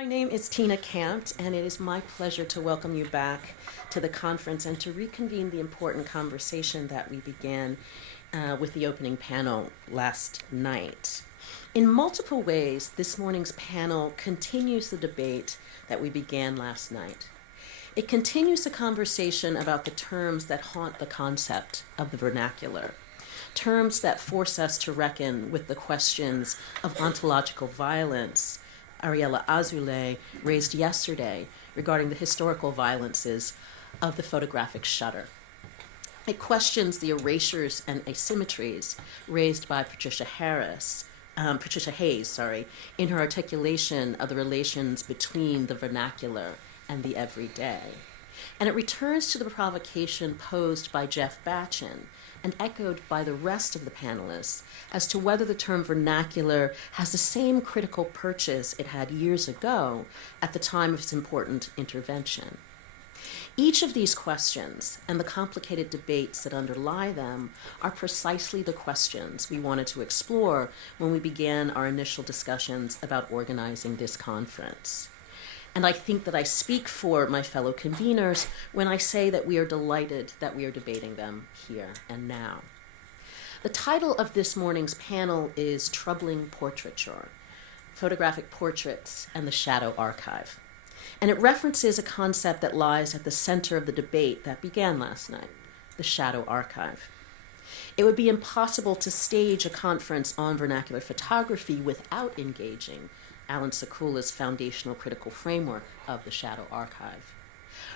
My name is Tina Campt, and it is my pleasure to welcome you back to the conference and to reconvene the important conversation that we began with the opening panel last night. In multiple ways, this morning's panel continues the debate that we began last night. It continues the conversation about the terms that haunt the concept of the vernacular, terms that force us to reckon with the questions of ontological violence Ariella Azoulay raised yesterday regarding the historical violences of the photographic shutter. It questions the erasures and asymmetries raised by Patricia Hayes, in her articulation of the relations between the vernacular and the everyday. And it returns to the provocation posed by Jeff Batchin and echoed by the rest of the panelists as to whether the term vernacular has the same critical purchase it had years ago at the time of its important intervention. Each of these questions and the complicated debates that underlie them are precisely the questions we wanted to explore when we began our initial discussions about organizing this conference. And I think that I speak for my fellow conveners when I say that we are delighted that we are debating them here and now. The title of this morning's panel is Troubling Portraiture, Photographic Portraits and the Shadow Archive. And it references a concept that lies at the center of the debate that began last night, the Shadow Archive. It would be impossible to stage a conference on vernacular photography without engaging Alan Sekula's foundational critical framework of the Shadow Archive.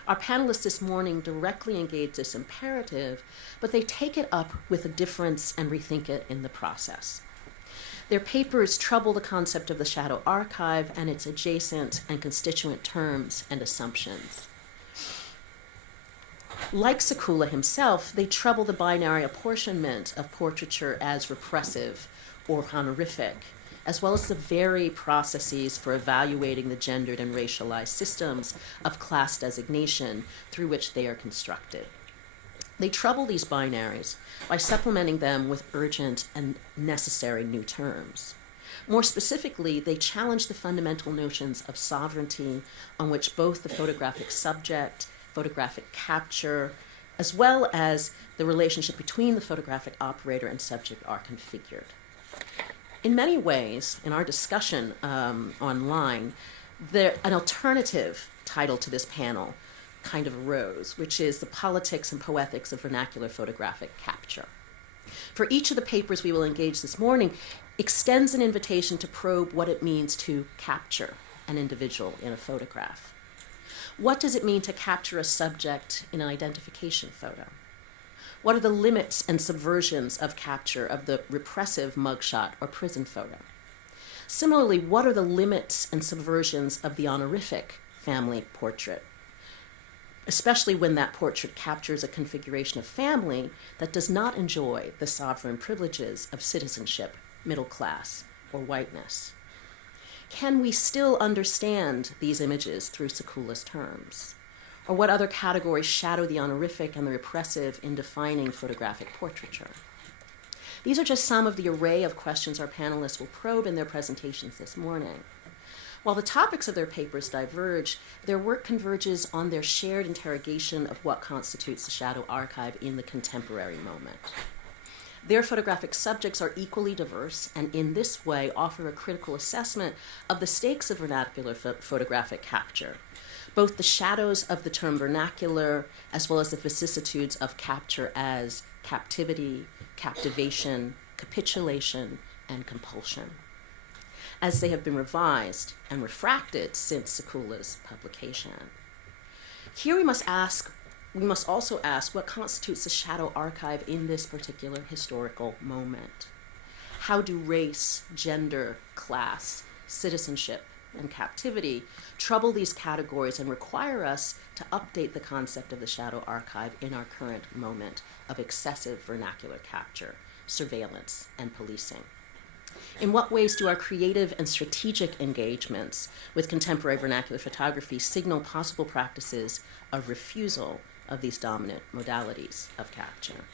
Our panelists this morning directly engage this imperative, but they take it up with a difference and rethink it in the process. Their papers trouble the concept of the Shadow Archive and its adjacent and constituent terms and assumptions. Like Sekula himself, they trouble the binary apportionment of portraiture as repressive or honorific, as well as the very processes for evaluating the gendered and racialized systems of class designation through which they are constructed. They trouble these binaries by supplementing them with urgent and necessary new terms. More specifically, they challenge the fundamental notions of sovereignty on which both the photographic subject, photographic capture, as well as the relationship between the photographic operator and subject are configured. In many ways, in our discussion online, an alternative title to this panel kind of arose, which is The Politics and Poetics of Vernacular Photographic Capture. For each of the papers we will engage this morning extends an invitation to probe what it means to capture an individual in a photograph. What does it mean to capture a subject in an identification photo? What are the limits and subversions of capture of the repressive mugshot or prison photo? Similarly, what are the limits and subversions of the honorific family portrait, especially when that portrait captures a configuration of family that does not enjoy the sovereign privileges of citizenship, middle class, or whiteness? Can we still understand these images through Sekula's terms? Or what other categories shadow the honorific and the repressive in defining photographic portraiture? These are just some of the array of questions our panelists will probe in their presentations this morning. While the topics of their papers diverge, their work converges on their shared interrogation of what constitutes the Shadow Archive in the contemporary moment. Their photographic subjects are equally diverse and in this way offer a critical assessment of the stakes of vernacular photographic capture, both the shadows of the term vernacular as well as the vicissitudes of capture as captivity, captivation, capitulation, and compulsion, as they have been revised and refracted since Sekula's publication. Here we must also ask what constitutes the Shadow Archive in this particular historical moment. How do race, gender, class, citizenship, and captivity trouble these categories and require us to update the concept of the Shadow Archive in our current moment of excessive vernacular capture, surveillance, and policing? In what ways do our creative and strategic engagements with contemporary vernacular photography signal possible practices of refusal of these dominant modalities of capture?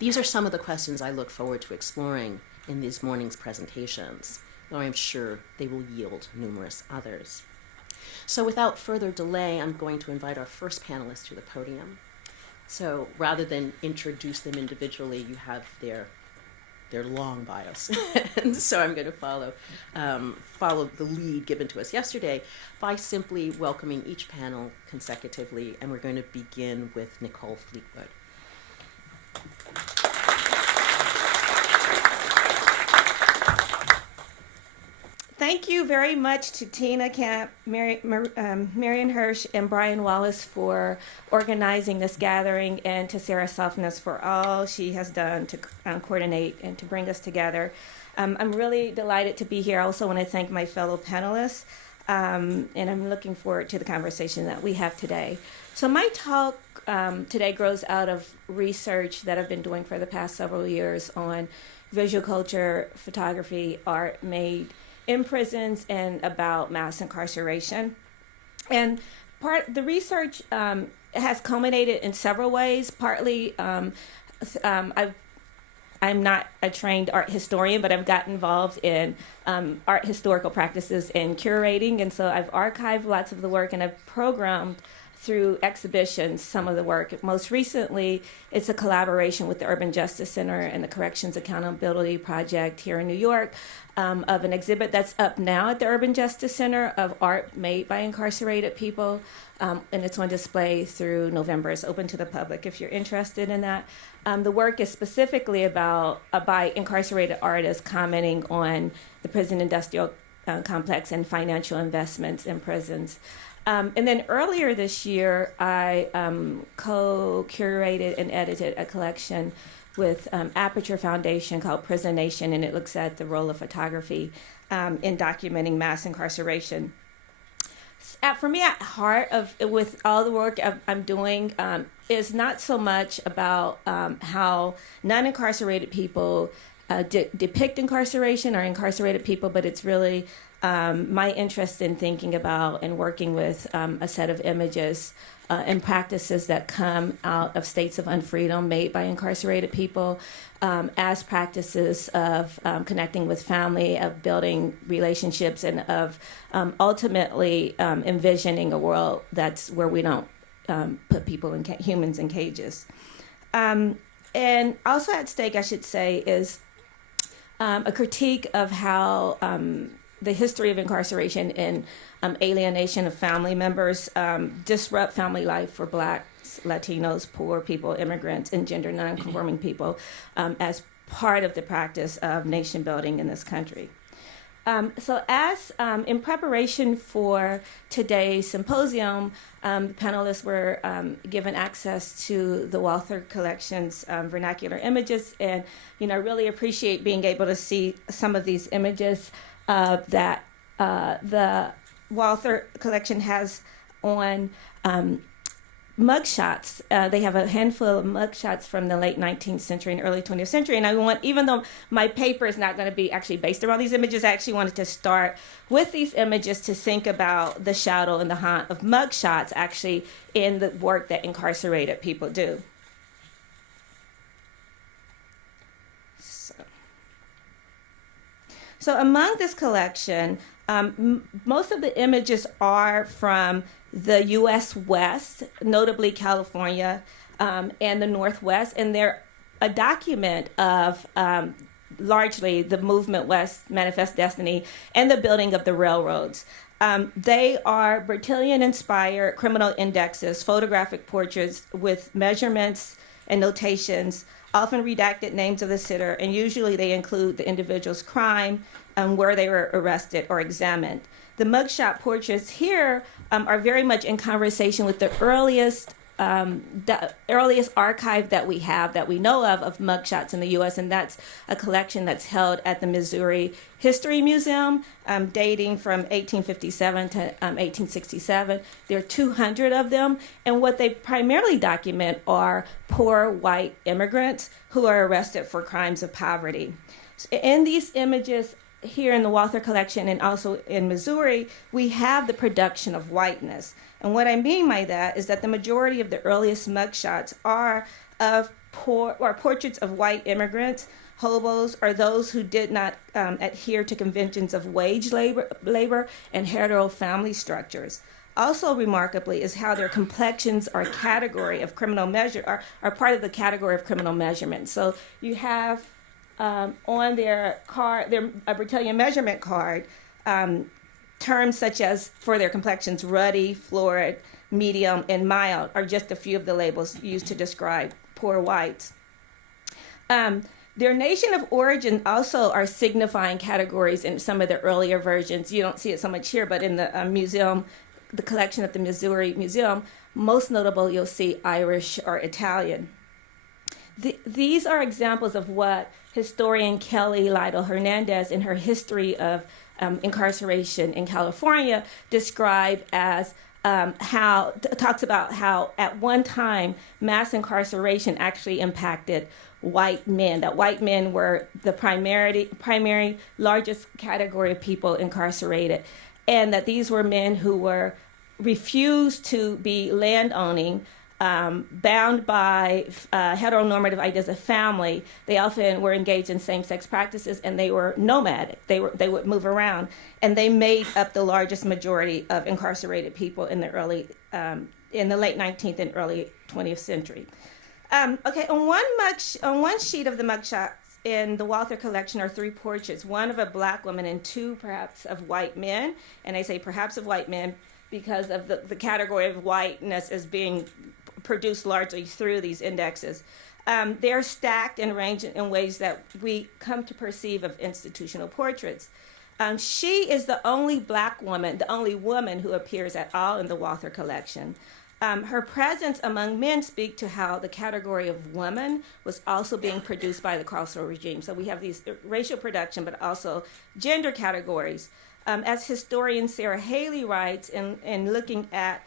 These are some of the questions I look forward to exploring in this morning's presentations, though I am sure they will yield numerous others. So without further delay, I'm going to invite our first panelist to the podium. So rather than introduce them individually, you have their long bios. And so I'm going to follow the lead given to us yesterday by simply welcoming each panel consecutively, and we're going to begin with Nicole Fleetwood. Thank you very much to Tina Campt, Marion Hirsch, and Brian Wallace for organizing this gathering, and to Sarah Softness for all she has done to coordinate and to bring us together. I'm really delighted to be here. I also want to thank my fellow panelists, and I'm looking forward to the conversation that we have today. So my talk today grows out of research that I've been doing for the past several years on visual culture, photography, art made in prisons, and about mass incarceration. And the research has culminated in several ways. Partly, I'm not a trained art historian, but I've gotten involved in art historical practices and curating, and so I've archived lots of the work, and I've programmed through exhibitions some of the work. Most recently, it's a collaboration with the Urban Justice Center and the Corrections Accountability Project here in New York, of an exhibit that's up now at the Urban Justice Center of art made by incarcerated people, and it's on display through November. It's open to the public if you're interested in that. The work is specifically about by incarcerated artists commenting on the prison industrial complex and financial investments in prisons. And then earlier this year, I co-curated and edited a collection with Aperture Foundation called Prison Nation, and it looks at the role of photography in documenting mass incarceration. For me, at heart of with all the work I'm doing is not so much about how non-incarcerated people depict incarceration or incarcerated people, but it's really my interest in thinking about and working with a set of images and practices that come out of states of unfreedom made by incarcerated people as practices of connecting with family, of building relationships, and of ultimately envisioning a world that's where we don't put people in humans in cages. And also at stake, I should say, is a critique of how the history of incarceration and alienation of family members disrupt family life for Blacks, Latinos, poor people, immigrants, and gender nonconforming people as part of the practice of nation building in this country. So as in preparation for today's symposium, the panelists were given access to the Walther collection's vernacular images, and I really appreciate being able to see some of these images that the Walther collection has on mugshots. They have a handful of mugshots from the late 19th century and early 20th century. And I want, even though my paper is not going to be actually based around these images, I actually wanted to start with these images to think about the shadow and the haunt of mugshots actually in the work that incarcerated people do. So among this collection, most of the images are from the U.S. West, notably California and the Northwest, and they're a document of largely the movement West, Manifest Destiny, and the building of the railroads. They are Bertillon-inspired criminal indexes, photographic portraits with measurements and notations, often redacted names of the sitter, and usually they include the individual's crime, where they were arrested or examined. The mugshot portraits here are very much in conversation with the earliest archive that we have, that we know of mugshots in the U.S., and that's a collection that's held at the Missouri History Museum, dating from 1857 to 1867. There are 200 of them, and what they primarily document are poor white immigrants who are arrested for crimes of poverty. In these images, here in the Walther collection and also in Missouri, we have the production of whiteness. And what I mean by that is that the majority of the earliest mugshots are of portraits of white immigrants, hobos, or those who did not adhere to conventions of wage labor and hetero family structures. also remarkably is how their complexions are category of criminal measure, are part of the category of criminal measurement. So you have on their card, their Bertillon measurement card, terms such as, for their complexions, ruddy, florid, medium, and mild are just a few of the labels used to describe poor whites. Their nation of origin also are signifying categories in some of the earlier versions. You don't see it so much here, but in the museum, the collection at the Missouri Museum, most notable, you'll see Irish or Italian. These are examples of what historian Kelly Lytle Hernandez in her history of incarceration in California described as talks about how at one time mass incarceration actually impacted white men, that white men were the primary largest category of people incarcerated, and that these were men who were refused to be landowning, bound by heteronormative ideas of family. They often were engaged in same-sex practices, and they were nomadic. They would move around, and they made up the largest majority of incarcerated people in the late 19th and early 20th century. Okay, on one sheet of the mugshots in the Walther collection are 3 portraits, one of a black woman and 2 perhaps of white men, and I say perhaps of white men because of the category of whiteness as being produced largely through these indexes. They're stacked and arranged in ways that we come to perceive of institutional portraits. She is the only black woman, the only woman who appears at all in the Walther collection. Her presence among men speak to how the category of woman was also being produced by the carceral regime. So we have these racial production, but also gender categories. As historian Sarah Haley writes in looking at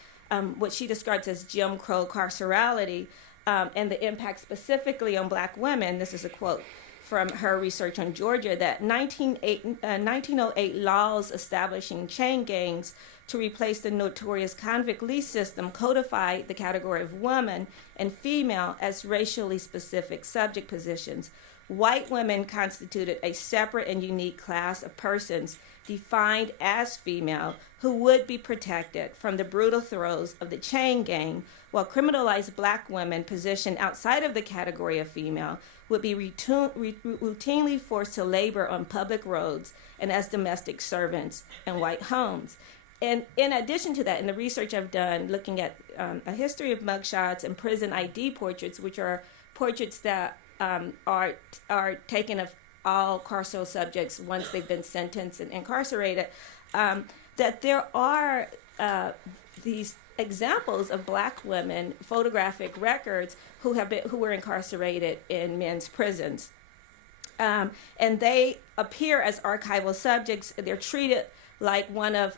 what she describes as Jim Crow carcerality and the impact specifically on black women, this is a quote from her research on Georgia, that 1908 laws establishing chain gangs to replace the notorious convict lease system codified the category of woman and female as racially specific subject positions. White women constituted a separate and unique class of persons defined as female who would be protected from the brutal throes of the chain gang, while criminalized black women positioned outside of the category of female would be routinely forced to labor on public roads and as domestic servants in white homes. And in addition to that, in the research I've done looking at a history of mugshots and prison ID portraits, which are portraits that are taken of all carceral subjects once they've been sentenced and incarcerated, that there are these examples of black women, photographic records, who were incarcerated in men's prisons. And they appear as archival subjects. They're treated like one of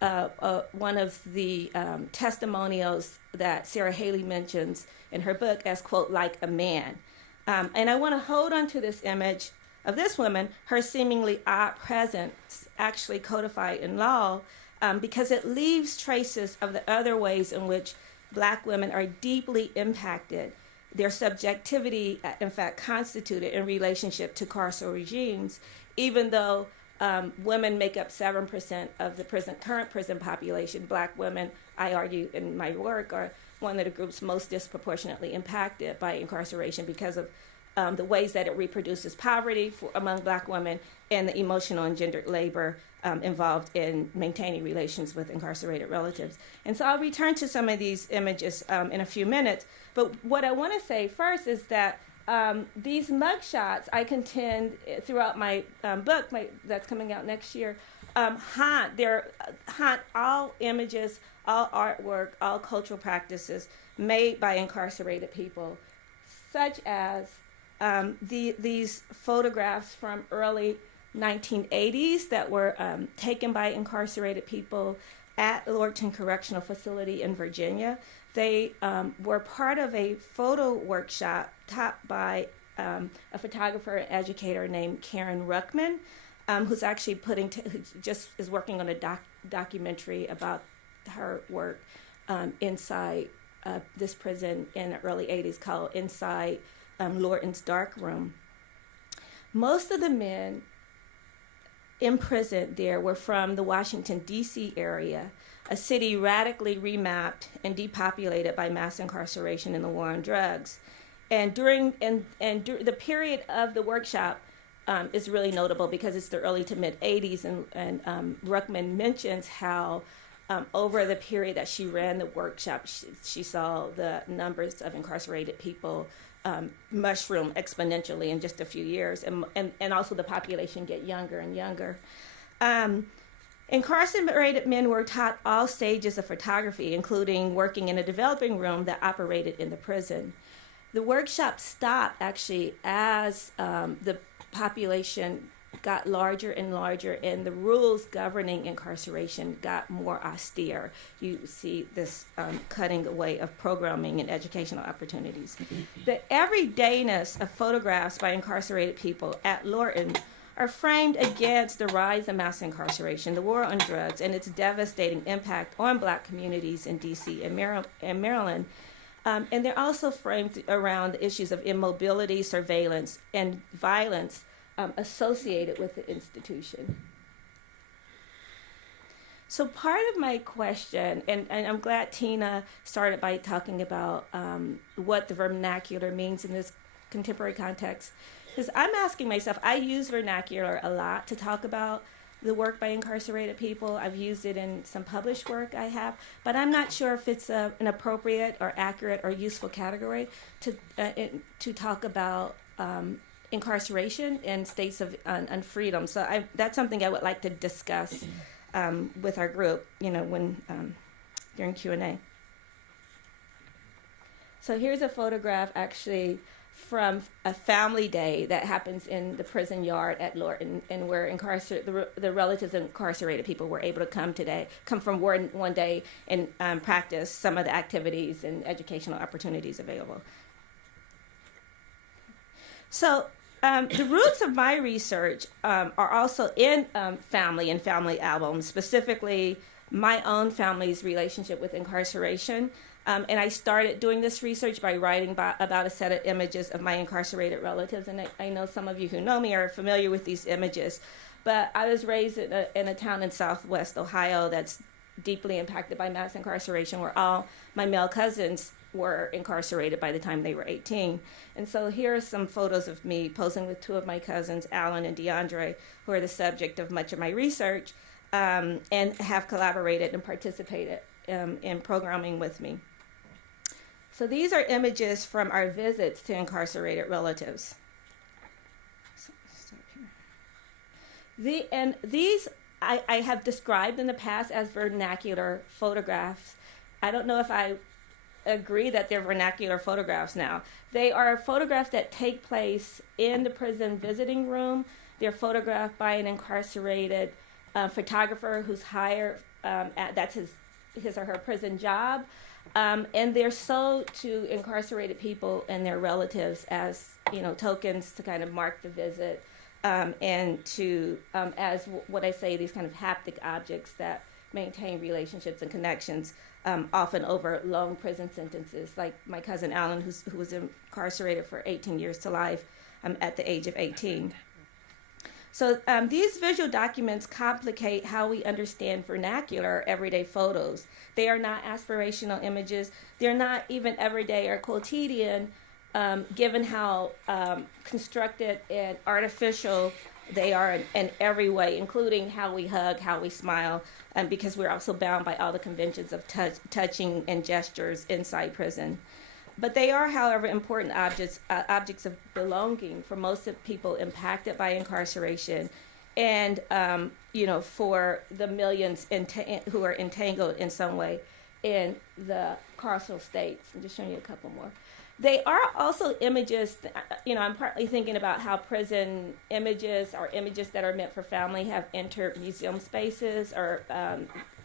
the testimonials that Sarah Haley mentions in her book as, quote, like a man. And I want to hold on to this image of this woman, her seemingly odd presence actually codified in law, because it leaves traces of the other ways in which black women are deeply impacted, their subjectivity, in fact, constituted in relationship to carceral regimes, even though women make up 7% of the current prison population. Black women, I argue in my work, are one of the groups most disproportionately impacted by incarceration because of the ways that it reproduces poverty among black women and the emotional and gendered labor involved in maintaining relations with incarcerated relatives. And so I'll return to some of these images in a few minutes. But what I want to say first is that these mugshots, I contend throughout my book that's coming out next year, haunt all images, all artwork, all cultural practices made by incarcerated people, such as these photographs from early 1980s that were taken by incarcerated people at Lorton Correctional Facility in Virginia. They were part of a photo workshop taught by a photographer and educator named Karen Ruckman, who's actually who just is working on a documentary about her work inside this prison in the early 80s called Inside Lorton's Dark Room. Most of the men imprisoned there were from the Washington, D.C. area, a city radically remapped and depopulated by mass incarceration and the war on drugs. And during the period of the workshop is really notable because it's the early to mid 80s, and Ruckman mentions how over the period that she ran the workshop, she saw the numbers of incarcerated people mushroom exponentially in just a few years, and also the population get younger and younger. Incarcerated men were taught all stages of photography, including working in a developing room that operated in the prison. The workshop stopped actually as the population got larger and larger, and the rules governing incarceration got more austere. You see this cutting away of programming and educational opportunities. The everydayness of photographs by incarcerated people at Lorton are framed against the rise of mass incarceration, the war on drugs, and its devastating impact on Black communities in D.C. and Maryland. And they're also framed around the issues of immobility, surveillance, and violence associated with the institution. So part of my question, and I'm glad Tina started by talking about what the vernacular means in this contemporary context, because I'm asking myself, I use vernacular a lot to talk about the work by incarcerated people. I've used it in some published work I have, but I'm not sure if it's an appropriate or accurate or useful category to talk about incarceration in states of unfreedom. So that's something I would like to discuss with our group, when during Q&A. So here's a photograph actually from a family day that happens in the prison yard at Lorton, and where the relatives of incarcerated people were able to come from one day and practice some of the activities and educational opportunities available. So the roots of my research are also in family and family albums, specifically my own family's relationship with incarceration. And I started doing this research by writing about a set of images of my incarcerated relatives. And I know some of you who know me are familiar with these images. But I was raised in a town in southwest Ohio that's deeply impacted by mass incarceration, where all my male cousins were incarcerated by the time they were 18. And so here are some photos of me posing with two of my cousins, Alan and DeAndre, who are the subject of much of my research, and have collaborated and participated in programming with me. So these are images from our visits to incarcerated relatives. So stop here. These I have described in the past as vernacular photographs. I don't know if I agree that they're vernacular photographs now. They are photographs that take place in the prison visiting room. They're photographed by an incarcerated photographer who's hired, that's his or her prison job. And they're sold to incarcerated people and their relatives as, tokens to kind of mark the visit, and to, as what I say, these kind of haptic objects that maintain relationships and connections, often over long prison sentences, like my cousin Alan, who was incarcerated for 18 years to life at the age of 18. So these visual documents complicate how we understand vernacular everyday photos. They are not aspirational images. They're not even everyday or quotidian, given how constructed and artificial they are in every way, including how we hug, how we smile, because we're also bound by all the conventions of touching and gestures inside prison. But they are, however, important objects of belonging for most of people impacted by incarceration, and for the millions who are entangled in some way in the carceral states. I'm just showing you a couple more. They are also images. I'm partly thinking about how prison images or images that are meant for family have entered museum spaces or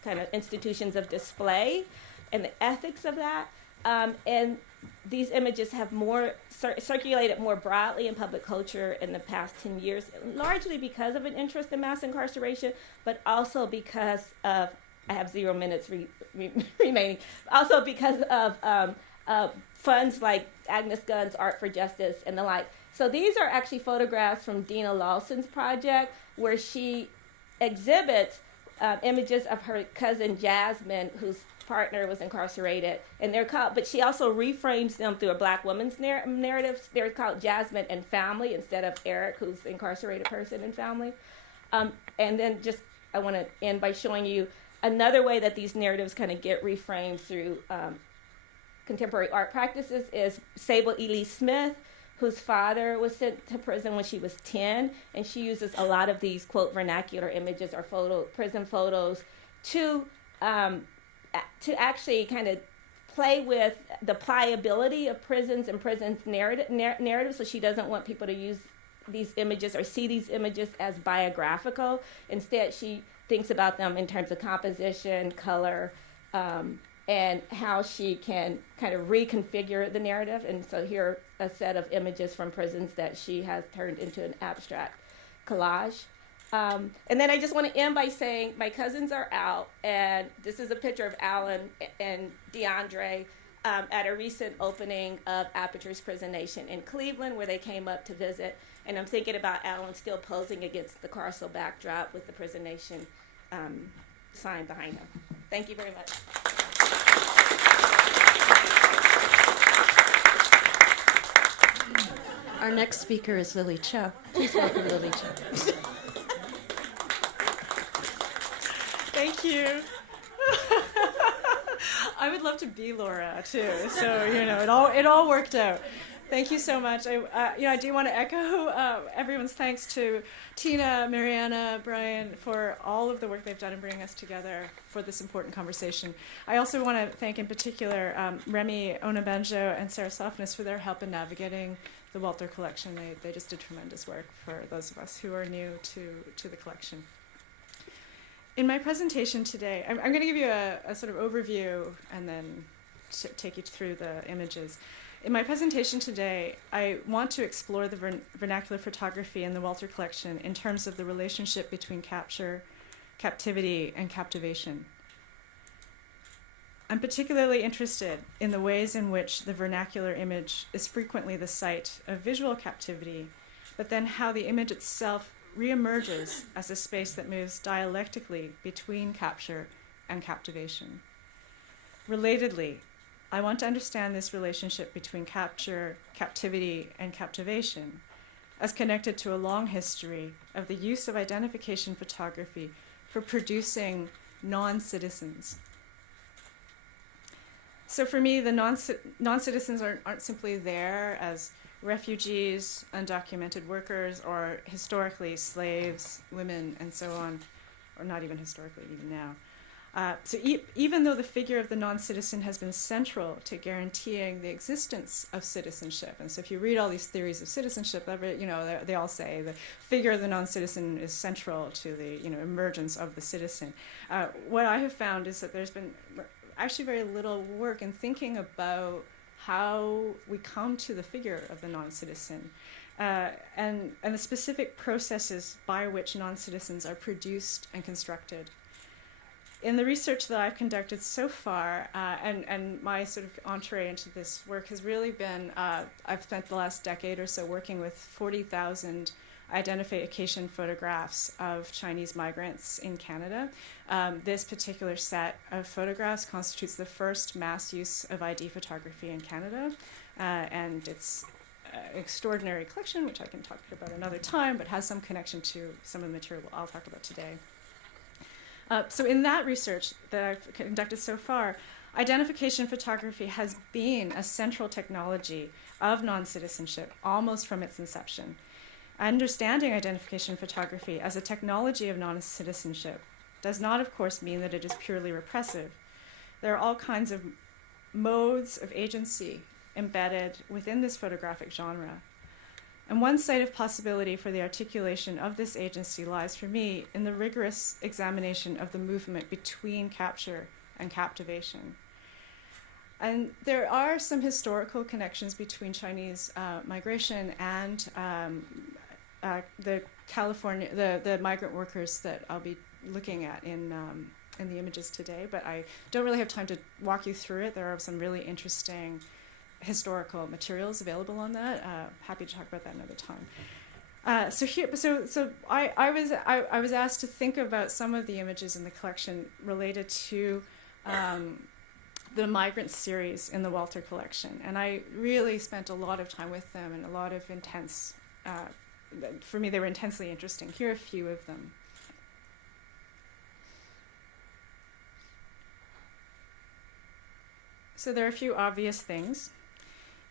kind of institutions of display, and the ethics of that. And these images have circulated more broadly in public culture in the past 10 years, largely because of an interest in mass incarceration, but also because of, I have 0 minutes remaining, also because of funds like Agnes Gunn's Art for Justice and the like. So these are actually photographs from Dina Lawson's project, where she exhibits images of her cousin Jasmine, whose partner was incarcerated, and they're called. But she also reframes them through a Black woman's narrative. They're called Jasmine and Family instead of Eric, who's the incarcerated person and family. And then I want to end by showing you another way that these narratives kind of get reframed through contemporary art practices is Sable Elise Smith, whose father was sent to prison when she was 10, and she uses a lot of these, quote, vernacular images or prison photos to actually kind of play with the pliability of prisons and prisons narratives, so she doesn't want people to use these images or see these images as biographical. Instead, she thinks about them in terms of composition, color, and how she can kind of reconfigure the narrative. And so here are a set of images from prisons that she has turned into an abstract collage. And then I just want to end by saying my cousins are out, and this is a picture of Alan and DeAndre at a recent opening of Aperture's Prison Nation in Cleveland, where they came up to visit. And I'm thinking about Alan still posing against the Carcel backdrop with the Prison Nation sign behind him. Thank you very much. Our next speaker is Lily Cho. Please welcome Lily Cho. Thank you. I would love to be Laura too. So it all worked out. Thank you so much. I do want to echo everyone's thanks to Tina, Mariana, Brian for all of the work they've done in bringing us together for this important conversation. I also want to thank in particular Remy Onabanjo and Sarah Softness for their help in navigating the Walther collection. They just did tremendous work for those of us who are new to the collection. In my presentation today, I'm going to give you a sort of overview and then take you through the images. In my presentation today, I want to explore the vernacular photography in the Walther collection in terms of the relationship between capture, captivity, and captivation. I'm particularly interested in the ways in which the vernacular image is frequently the site of visual captivity, but then how the image itself reemerges as a space that moves dialectically between capture and captivation. Relatedly, I want to understand this relationship between capture, captivity, and captivation as connected to a long history of the use of identification photography for producing non-citizens. So for me, the non-citizens aren't simply there as refugees, undocumented workers, or historically slaves, women, and so on, or not even historically, even now. So even though the figure of the non-citizen has been central to guaranteeing the existence of citizenship, and so if you read all these theories of citizenship, they all say the figure of the non-citizen is central to the emergence of the citizen. What I have found is that there's been actually very little work in thinking about how we come to the figure of the non-citizen and the specific processes by which non-citizens are produced and constructed. In the research that I've conducted so far, and my sort of entree into this work has really been, I've spent the last decade or so working with 40,000 identification photographs of Chinese migrants in Canada. This particular set of photographs constitutes the first mass use of ID photography in Canada, and it's an extraordinary collection, which I can talk about another time, but has some connection to some of the material I'll talk about today. So in that research that I've conducted so far, identification photography has been a central technology of non-citizenship almost from its inception. Understanding identification photography as a technology of non-citizenship does not, of course, mean that it is purely repressive. There are all kinds of modes of agency embedded within this photographic genre. And one site of possibility for the articulation of this agency lies, for me, in the rigorous examination of the movement between capture and captivation. And there are some historical connections between Chinese migration and the migrant workers that I'll be looking at in the images today, but I don't really have time to walk you through it. There are some really interesting historical materials available on that. Happy to talk about that another time. I was asked to think about some of the images in the collection related to the migrant series in the Walther collection, and I really spent a lot of time with them and a lot of intense. For me, they were intensely interesting. Here are a few of them. So there are a few obvious things.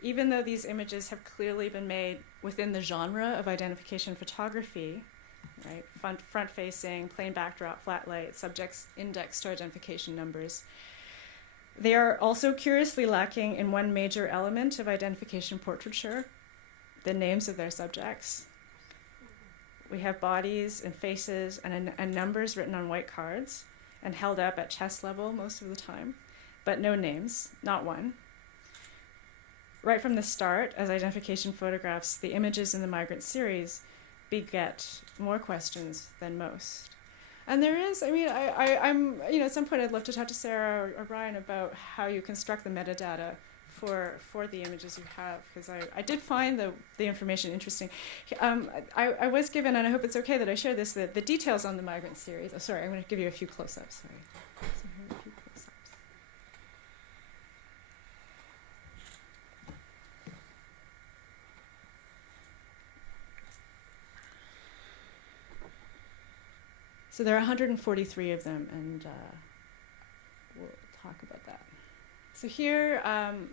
Even though these images have clearly been made within the genre of identification photography, right? Front-facing, plain backdrop, flat light, subjects indexed to identification numbers, they are also curiously lacking in one major element of identification portraiture, the names of their subjects. We have bodies and faces and numbers written on white cards and held up at chest level most of the time, but no names, not one. Right from the start, as identification photographs, the images in the migrant series beget more questions than most. And there is, I'm, at some point I'd love to talk to Sarah or Brian about how you construct the metadata for the images you have, because I did find the information interesting. I was given, and I hope it's okay that I share this, the details on the migrant series. Oh, sorry, I'm going to give you a few close-ups. Sorry. So here are a few close-ups. So there are 143 of them, and we'll talk about that. So here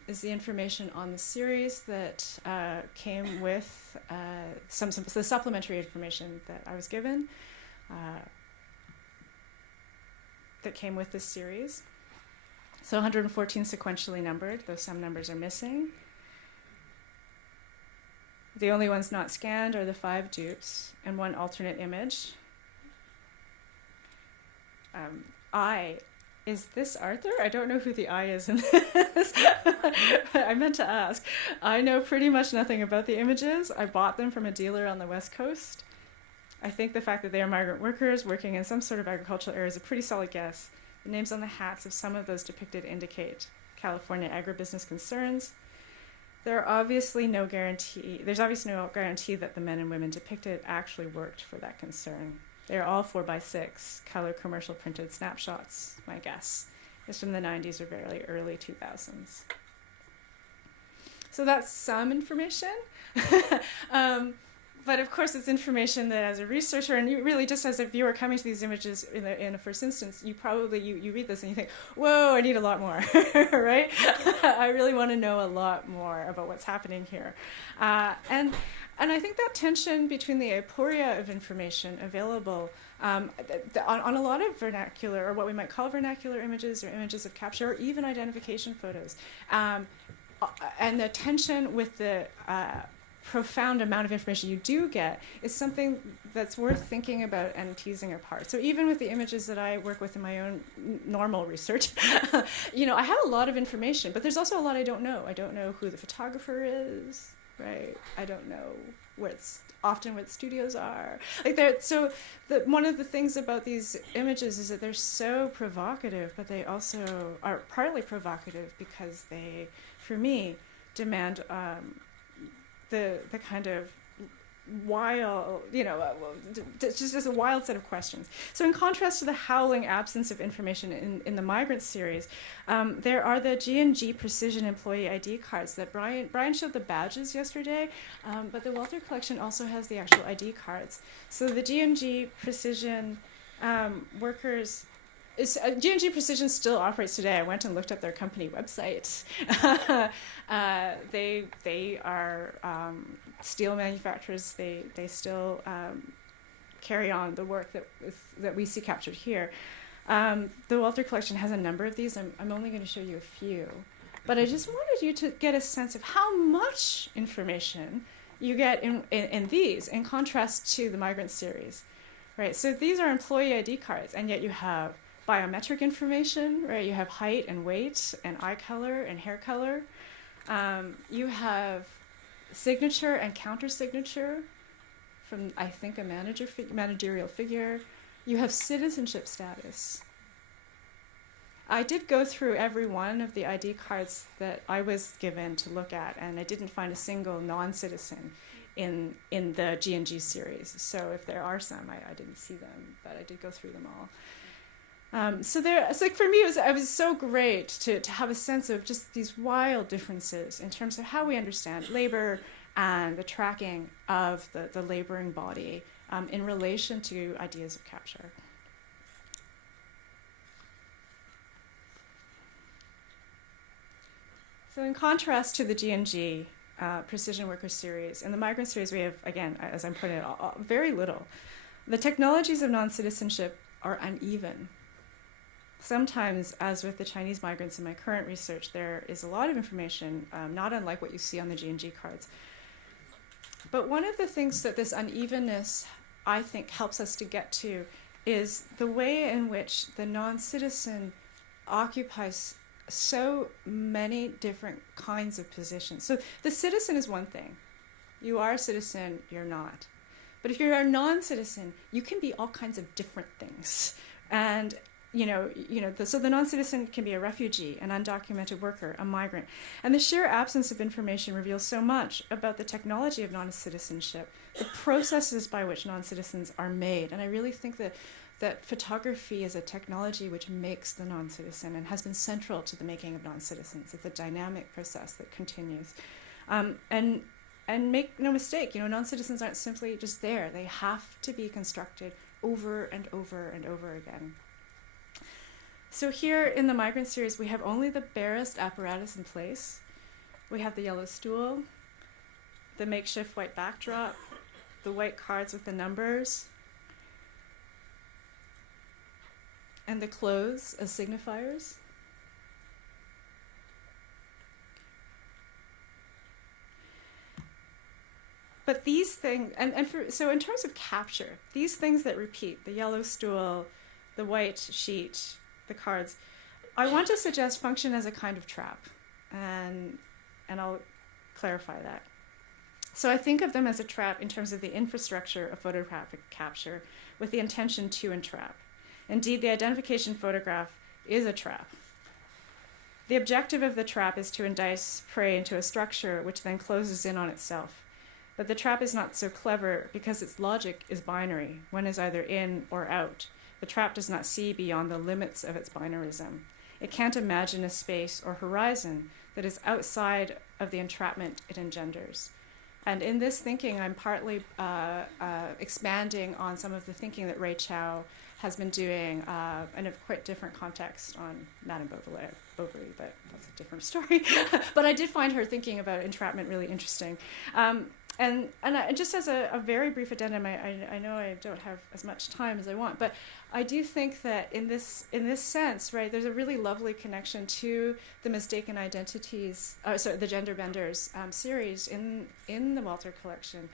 is the information on the series that came with some the supplementary information that I was given that came with this series. So 114 sequentially numbered, though some numbers are missing. The only ones not scanned are the 5 dupes and 1 alternate image. Is this Arthur? I don't know who the I is in this. I meant to ask. I know pretty much nothing about the images. I bought them from a dealer on the West Coast. I think the fact that they are migrant workers working in some sort of agricultural area is a pretty solid guess. The names on the hats of some of those depicted indicate California agribusiness concerns. There's obviously no guarantee that the men and women depicted actually worked for that concern. They're all 4x6 color commercial printed snapshots, my guess. It's from the 90s or very early 2000s. So that's some information. But of course, it's information that as a researcher, and you really just as a viewer coming to these images in a first instance, you probably, you read this and you think, whoa, I need a lot more, right? I really want to know a lot more about what's happening here. And I think that tension between the aporia of information available on a lot of vernacular, or what we might call vernacular images, or images of capture, or even identification photos, and the tension with the profound amount of information you do get is something that's worth thinking about and teasing apart. So even with the images that I work with in my own normal research, I have a lot of information, but there's also a lot I don't know. I don't know who the photographer is. Right, I don't know where the studios are. One of the things about these images is that they're so provocative, but they also are partly provocative because they, for me, demand the kind of wild, just a wild set of questions. So in contrast to the howling absence of information in the migrant series, there are the G&G Precision Employee ID cards that Brian showed the badges yesterday, but the Walther collection also has the actual ID cards. So the G&G Precision workers, G&G Precision still operates today. I went and looked up their company website. They are steel manufacturers. They still carry on the work that we see captured here. The Walther collection has a number of these. I'm only going to show you a few. But I just wanted you to get a sense of how much information you get in these, in contrast to the migrant series. Right? So these are employee ID cards, and yet you have biometric information, right? You have height and weight and eye color and hair color. You have signature and counter signature from, I think, a managerial figure. You have citizenship status. I did go through every one of the ID cards that I was given to look at, and I didn't find a single non-citizen in the G&G series. So if there are some, I didn't see them, but I did go through them all. So it's like for me, it was so great to have a sense of just these wild differences in terms of how we understand labor and the tracking of the laboring body in relation to ideas of capture. So in contrast to the G&G Precision Worker series, in the migrant series we have, again, as I'm putting it, very little. The technologies of non-citizenship are uneven. Sometimes, as with the Chinese migrants in my current research, there is a lot of information, not unlike what you see on the G&G cards. But one of the things that this unevenness, I think, helps us to get to is the way in which the non-citizen occupies so many different kinds of positions. So the citizen is one thing. You are a citizen, you're not. But if you're a non-citizen, you can be all kinds of different things. And so the non-citizen can be a refugee, an undocumented worker, a migrant. And the sheer absence of information reveals so much about the technology of non-citizenship, the processes by which non-citizens are made. And I really think that photography is a technology which makes the non-citizen and has been central to the making of non-citizens. It's a dynamic process that continues. And make no mistake, non-citizens aren't simply just there. They have to be constructed over and over and over again. So here in the migrant series, we have only the barest apparatus in place. We have the yellow stool, the makeshift white backdrop, the white cards with the numbers, and the clothes as signifiers. But these things, so in terms of capture, these things that repeat, the yellow stool, the white sheet, the cards, I want to suggest function as a kind of trap, and I'll clarify that. So I think of them as a trap in terms of the infrastructure of photographic capture with the intention to entrap. Indeed, the identification photograph is a trap. The objective of the trap is to entice prey into a structure which then closes in on itself. But the trap is not so clever because its logic is binary. One is either in or out. The trap does not see beyond the limits of its binarism. It can't imagine a space or horizon that is outside of the entrapment it engenders. And in this thinking, I'm partly expanding on some of the thinking that Ray Chow has been doing in a quite different context on Madame Bovary, but that's a different story. But I did find her thinking about entrapment really interesting. And just as a very brief addendum, I know I don't have as much time as I want, but I do think that in this sense, right, there's a really lovely connection to the Mistaken Identities, the Gender Benders series in the Walther collection,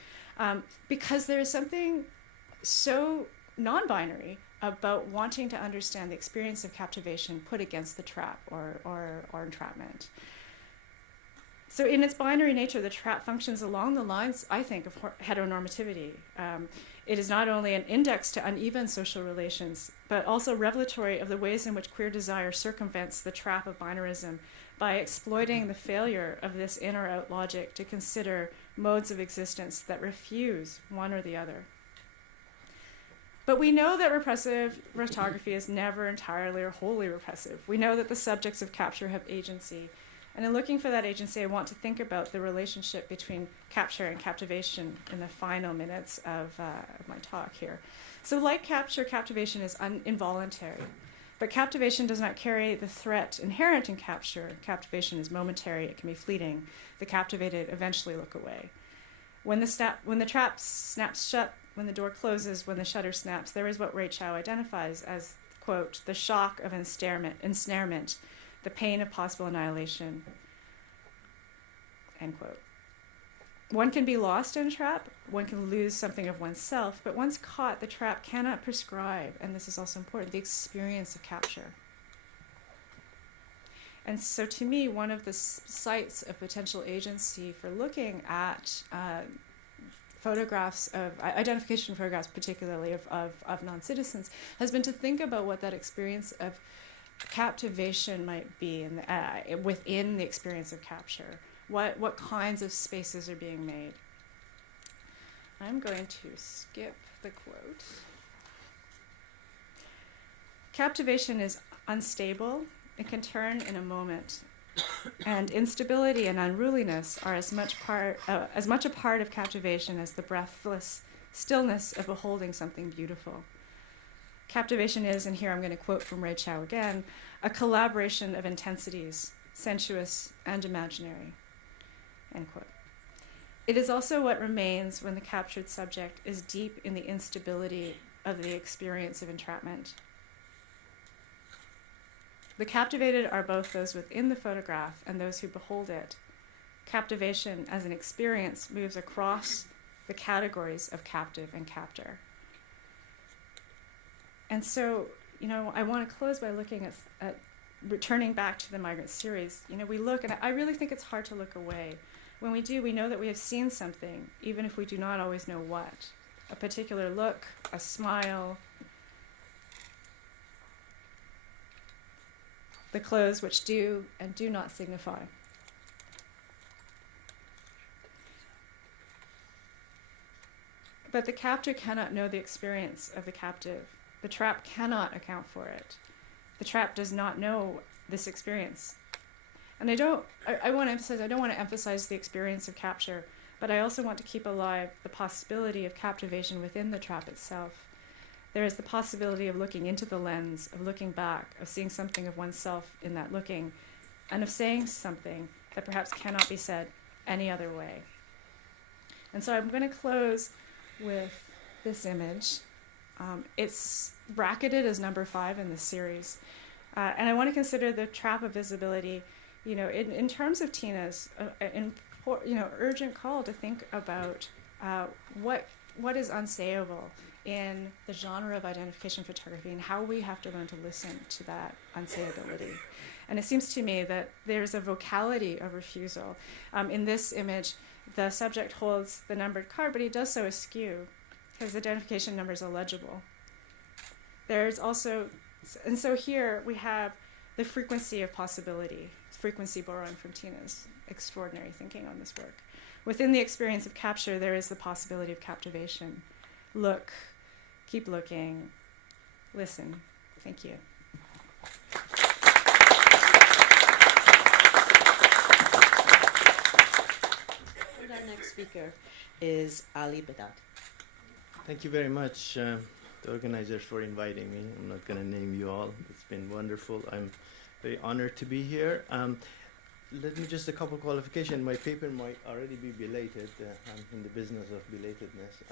because there is something so non-binary about wanting to understand the experience of captivation put against the trap or entrapment. So in its binary nature, the trap functions along the lines, I think, of heteronormativity. It is not only an index to uneven social relations, but also revelatory of the ways in which queer desire circumvents the trap of binarism by exploiting the failure of this in or out logic to consider modes of existence that refuse one or the other. But we know that repressive photography is never entirely or wholly repressive. We know that the subjects of capture have agency. And in looking for that agency, I want to think about the relationship between capture and captivation in the final minutes of my talk here. So like capture, captivation is involuntary. But captivation does not carry the threat inherent in capture. Captivation is momentary, it can be fleeting. The captivated eventually look away. When the trap snaps shut, when the door closes, when the shutter snaps, there is what Ray Chow identifies as, quote, the shock of ensnarement, the pain of possible annihilation, end quote. One can be lost in a trap, one can lose something of oneself, but once caught, the trap cannot prescribe, and this is also important, the experience of capture. And so to me, one of the sites of potential agency for looking at photographs of, identification photographs particularly of non-citizens, has been to think about what that experience of captivation might be within the experience of capture. What kinds of spaces are being made? I'm going to skip the quote. Captivation is unstable. It can turn in a moment. And instability and unruliness are as much a part of captivation as the breathless stillness of beholding something beautiful. Captivation is, and here I'm going to quote from Ray Chow again, a collaboration of intensities, sensuous and imaginary, end quote. It is also what remains when the captured subject is deep in the instability of the experience of entrapment. The captivated are both those within the photograph and those who behold it. Captivation as an experience moves across the categories of captive and captor. And so, I want to close by looking at returning back to the migrant series. We look, and I really think it's hard to look away. When we do, we know that we have seen something, even if we do not always know what. A particular look, a smile, the clothes which do and do not signify. But the captor cannot know the experience of the captive. The trap cannot account for it. The trap does not know this experience. And I don't want to emphasize the experience of capture, but I also want to keep alive the possibility of captivation within the trap itself. There is the possibility of looking into the lens, of looking back, of seeing something of oneself in that looking, and of saying something that perhaps cannot be said any other way. And so I'm going to close with this image. It's bracketed as number 5 in the series. And I want to consider the trap of visibility, in terms of Tina's urgent call to think about what is unsayable in the genre of identification photography and how we have to learn to listen to that unsayability. And it seems to me that there's a vocality of refusal. In this image, the subject holds the numbered card, but he does so askew. His identification number is illegible. There's also, and so here we have the frequency of possibility, frequency borrowing from Tina's extraordinary thinking on this work. Within the experience of capture, there is the possibility of captivation. Look, keep looking, listen. Thank you. And our next speaker is Ali Behdad. Thank you very much, the organizers, for inviting me. I'm not going to name you all. It's been wonderful. I'm very honored to be here. Let me just a couple qualifications. My paper might already be belated. I'm in the business of belatedness.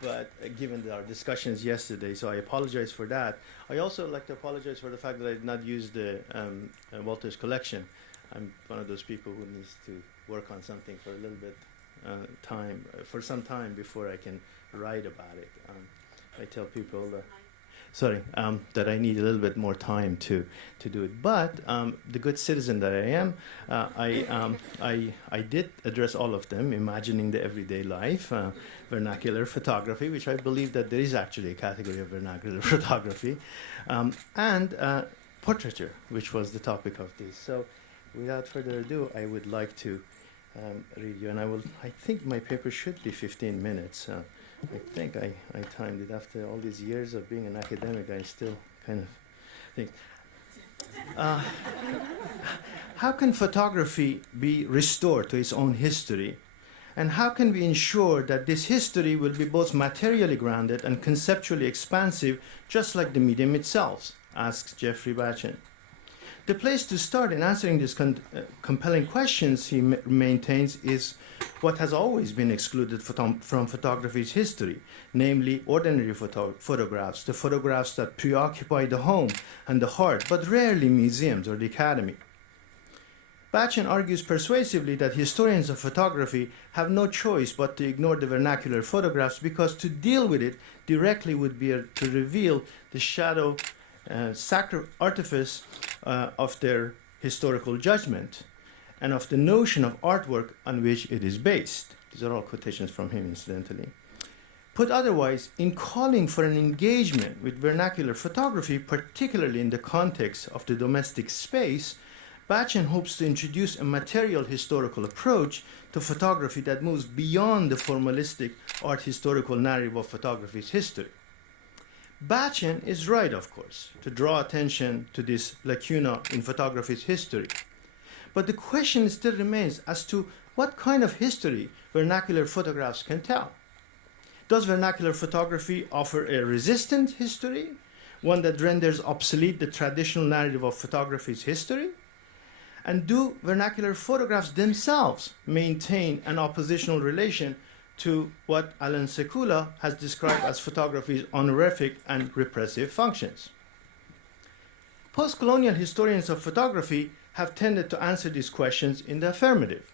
But given our discussions yesterday, so I apologize for that. I also like to apologize for the fact that I did not use the Walther's collection. I'm one of those people who needs to work on something for a little bit for some time before I can write about it. I tell people that I need a little bit more time to do it. But the good citizen that I am, I did address all of them, imagining the everyday life, vernacular photography, which I believe that there is actually a category of vernacular photography, and portraiture, which was the topic of this. So without further ado, I would like to read you, and I think my paper should be 15 minutes. I think I timed it. After all these years of being an academic, I still kind of think. How can photography be restored to its own history? And how can we ensure that this history will be both materially grounded and conceptually expansive, just like the medium itself? Asks Jeffrey Batchen. The place to start in answering these compelling questions, he maintains, is what has always been excluded from photography's history, namely ordinary photographs, the photographs that preoccupy the home and the heart, but rarely museums or the academy. Batchen argues persuasively that historians of photography have no choice but to ignore the vernacular photographs, because to deal with it directly would be to reveal the shadow sacred artifice of their historical judgment and of the notion of artwork on which it is based. These are all quotations from him, incidentally. Put otherwise, in calling for an engagement with vernacular photography, particularly in the context of the domestic space, Bachin hopes to introduce a material historical approach to photography that moves beyond the formalistic art historical narrative of photography's history. Bachin is right, of course, to draw attention to this lacuna in photography's history. But the question still remains as to what kind of history vernacular photographs can tell. Does vernacular photography offer a resistant history, one that renders obsolete the traditional narrative of photography's history? And do vernacular photographs themselves maintain an oppositional relation to what Alan Sekula has described as photography's honorific and repressive functions? Post-colonial historians of photography have tended to answer these questions in the affirmative.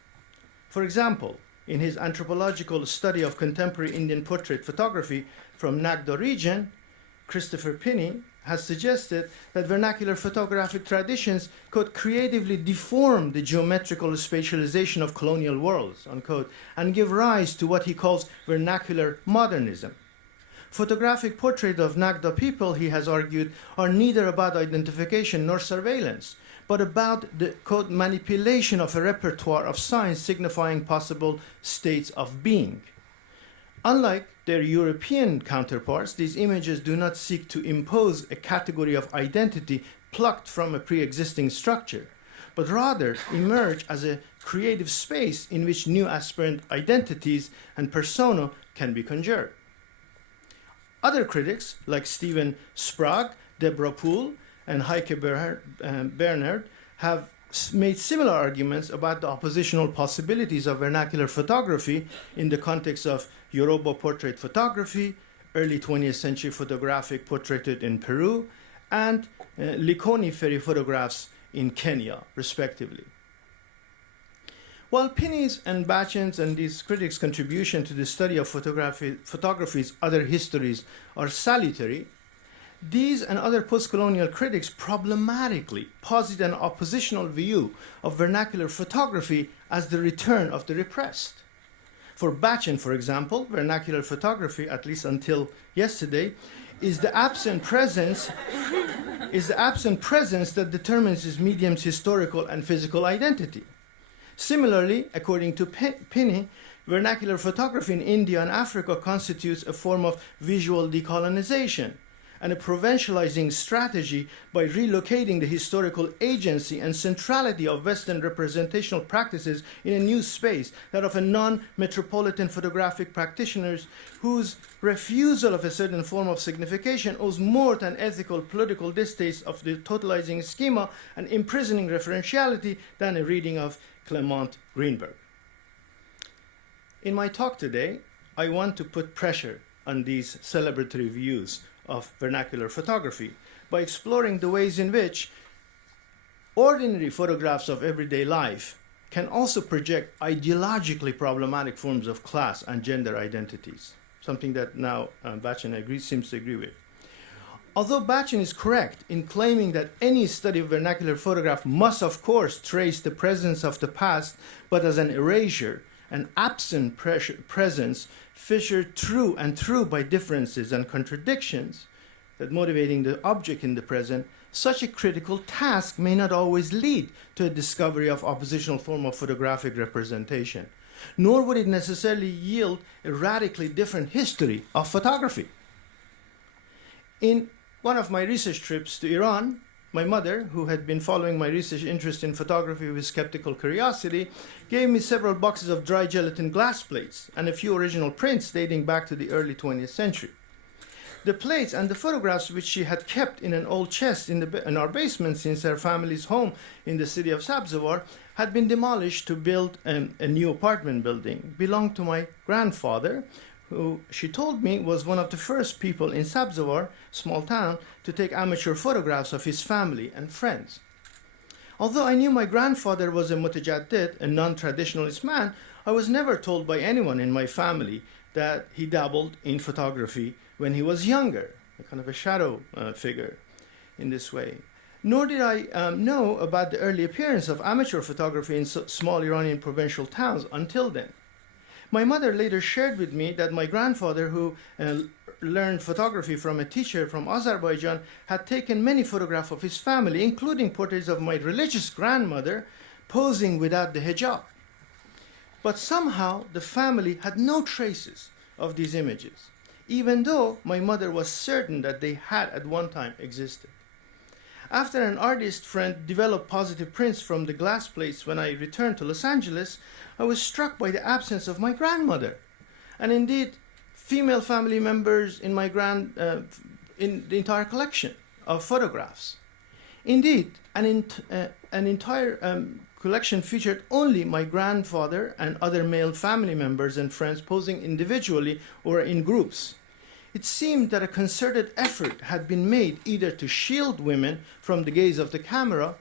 For example, in his anthropological study of contemporary Indian portrait photography from Nagda region, Christopher Pinney has suggested that vernacular photographic traditions could creatively deform the geometrical spatialization of colonial worlds, unquote, and give rise to what he calls vernacular modernism. Photographic portraits of Nagda people, he has argued, are neither about identification nor surveillance, but about the, quote, manipulation of a repertoire of signs signifying possible states of being. Unlike their European counterparts, these images do not seek to impose a category of identity plucked from a pre-existing structure, but rather emerge as a creative space in which new aspirant identities and persona can be conjured. Other critics, like Stephen Sprague, Deborah Poole, and Heike Barnard, have made similar arguments about the oppositional possibilities of vernacular photography in the context of Yoruba portrait photography, early 20th century photographic portraited in Peru, and Likoni ferry photographs in Kenya, respectively. While Pinney's and Bachin's and these critics' contribution to the study of photography's other histories are salutary, these and other post-colonial critics problematically posit an oppositional view of vernacular photography as the return of the repressed. For Bachin, for example, vernacular photography, at least until yesterday, is the absent presence that determines this medium's historical and physical identity. Similarly, according to Pinney, vernacular photography in India and Africa constitutes a form of visual decolonization and a provincializing strategy by relocating the historical agency and centrality of Western representational practices in a new space, that of a non-metropolitan photographic practitioners whose refusal of a certain form of signification owes more to an ethical, political distaste of the totalizing schema and imprisoning referentiality than a reading of Clement Greenberg. In my talk today, I want to put pressure on these celebratory views of vernacular photography by exploring the ways in which ordinary photographs of everyday life can also project ideologically problematic forms of class and gender identities, something that now Bachin seems to agree with. Although Bachin is correct in claiming that any study of vernacular photograph must, of course, trace the presence of the past, but as an erasure, an absent presence fissured through and through by differences and contradictions that motivating the object in the present, such a critical task may not always lead to a discovery of oppositional form of photographic representation, nor would it necessarily yield a radically different history of photography. In one of my research trips to Iran, my mother, who had been following my research interest in photography with skeptical curiosity, gave me several boxes of dry gelatin glass plates and a few original prints dating back to the early 20th century. The plates and the photographs, which she had kept in an old chest in our basement since her family's home in the city of Sabzawar, had been demolished to build a new apartment building, belonged to my grandfather, who she told me was one of the first people in Sabzawar, small town, to take amateur photographs of his family and friends. Although I knew my grandfather was a mutajaddid, a non-traditionalist man, I was never told by anyone in my family that he dabbled in photography when he was younger, a kind of a shadow figure in this way. Nor did I know about the early appearance of amateur photography in small Iranian provincial towns until then. My mother later shared with me that my grandfather, who learned photography from a teacher from Azerbaijan, had taken many photographs of his family, including portraits of my religious grandmother posing without the hijab. But somehow the family had no traces of these images, even though my mother was certain that they had at one time existed. After an artist friend developed positive prints from the glass plates when I returned to Los Angeles, I was struck by the absence of my grandmother, and indeed female family members in my in the entire collection of photographs. Indeed, an entire collection featured only my grandfather and other male family members and friends posing individually or in groups. It seemed that a concerted effort had been made either to shield women from the gaze of the camera,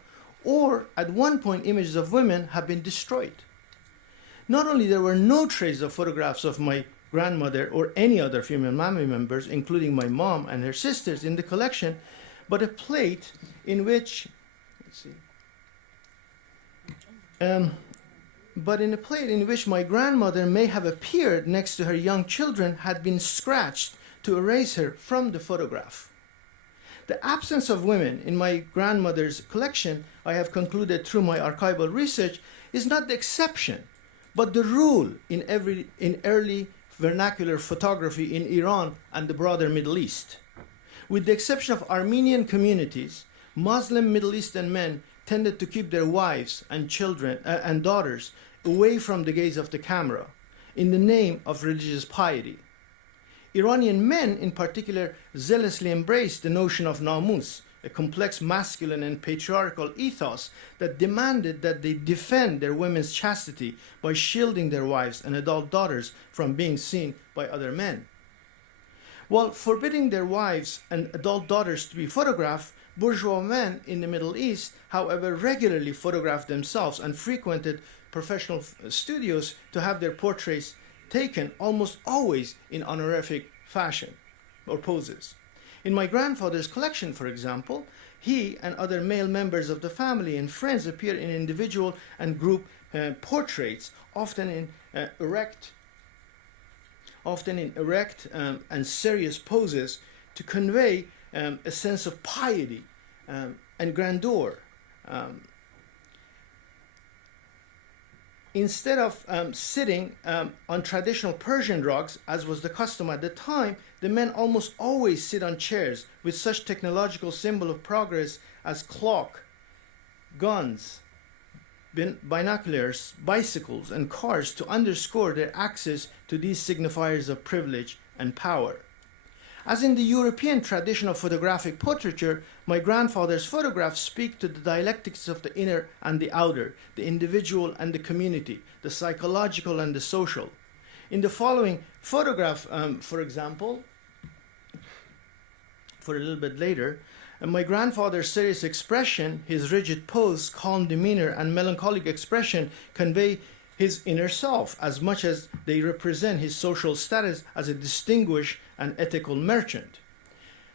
or at one point images of women have been destroyed. Not only there were no traces of photographs of my grandmother or any other female family members, including my mom and her sisters, in the collection, but a plate in which, my grandmother may have appeared next to her young children had been scratched to erase her from the photograph. The absence of women in my grandmother's collection, I have concluded through my archival research, is not the exception, but the rule in early vernacular photography in Iran and the broader Middle East. With the exception of Armenian communities, Muslim Middle Eastern men tended to keep their wives and children and daughters away from the gaze of the camera in the name of religious piety. Iranian men in particular zealously embraced the notion of namus, a complex masculine and patriarchal ethos that demanded that they defend their women's chastity by shielding their wives and adult daughters from being seen by other men. While forbidding their wives and adult daughters to be photographed, bourgeois men in the Middle East, however, regularly photographed themselves and frequented professional studios to have their portraits taken, almost always in honorific fashion or poses. In my grandfather's collection, for example, he and other male members of the family and friends appear in individual and group portraits, often in erect and serious poses, to convey a sense of piety and grandeur. Instead of sitting on traditional Persian rugs, as was the custom at the time, the men almost always sit on chairs with such technological symbol of progress as clock, guns, binoculars, bicycles, and cars to underscore their access to these signifiers of privilege and power. As in the European tradition of photographic portraiture, my grandfather's photographs speak to the dialectics of the inner and the outer, the individual and the community, the psychological and the social. In the following photograph, for example, for a little bit later, my grandfather's serious expression, his rigid pose, calm demeanor, and melancholic expression convey his inner self as much as they represent his social status as a distinguished and ethical merchant.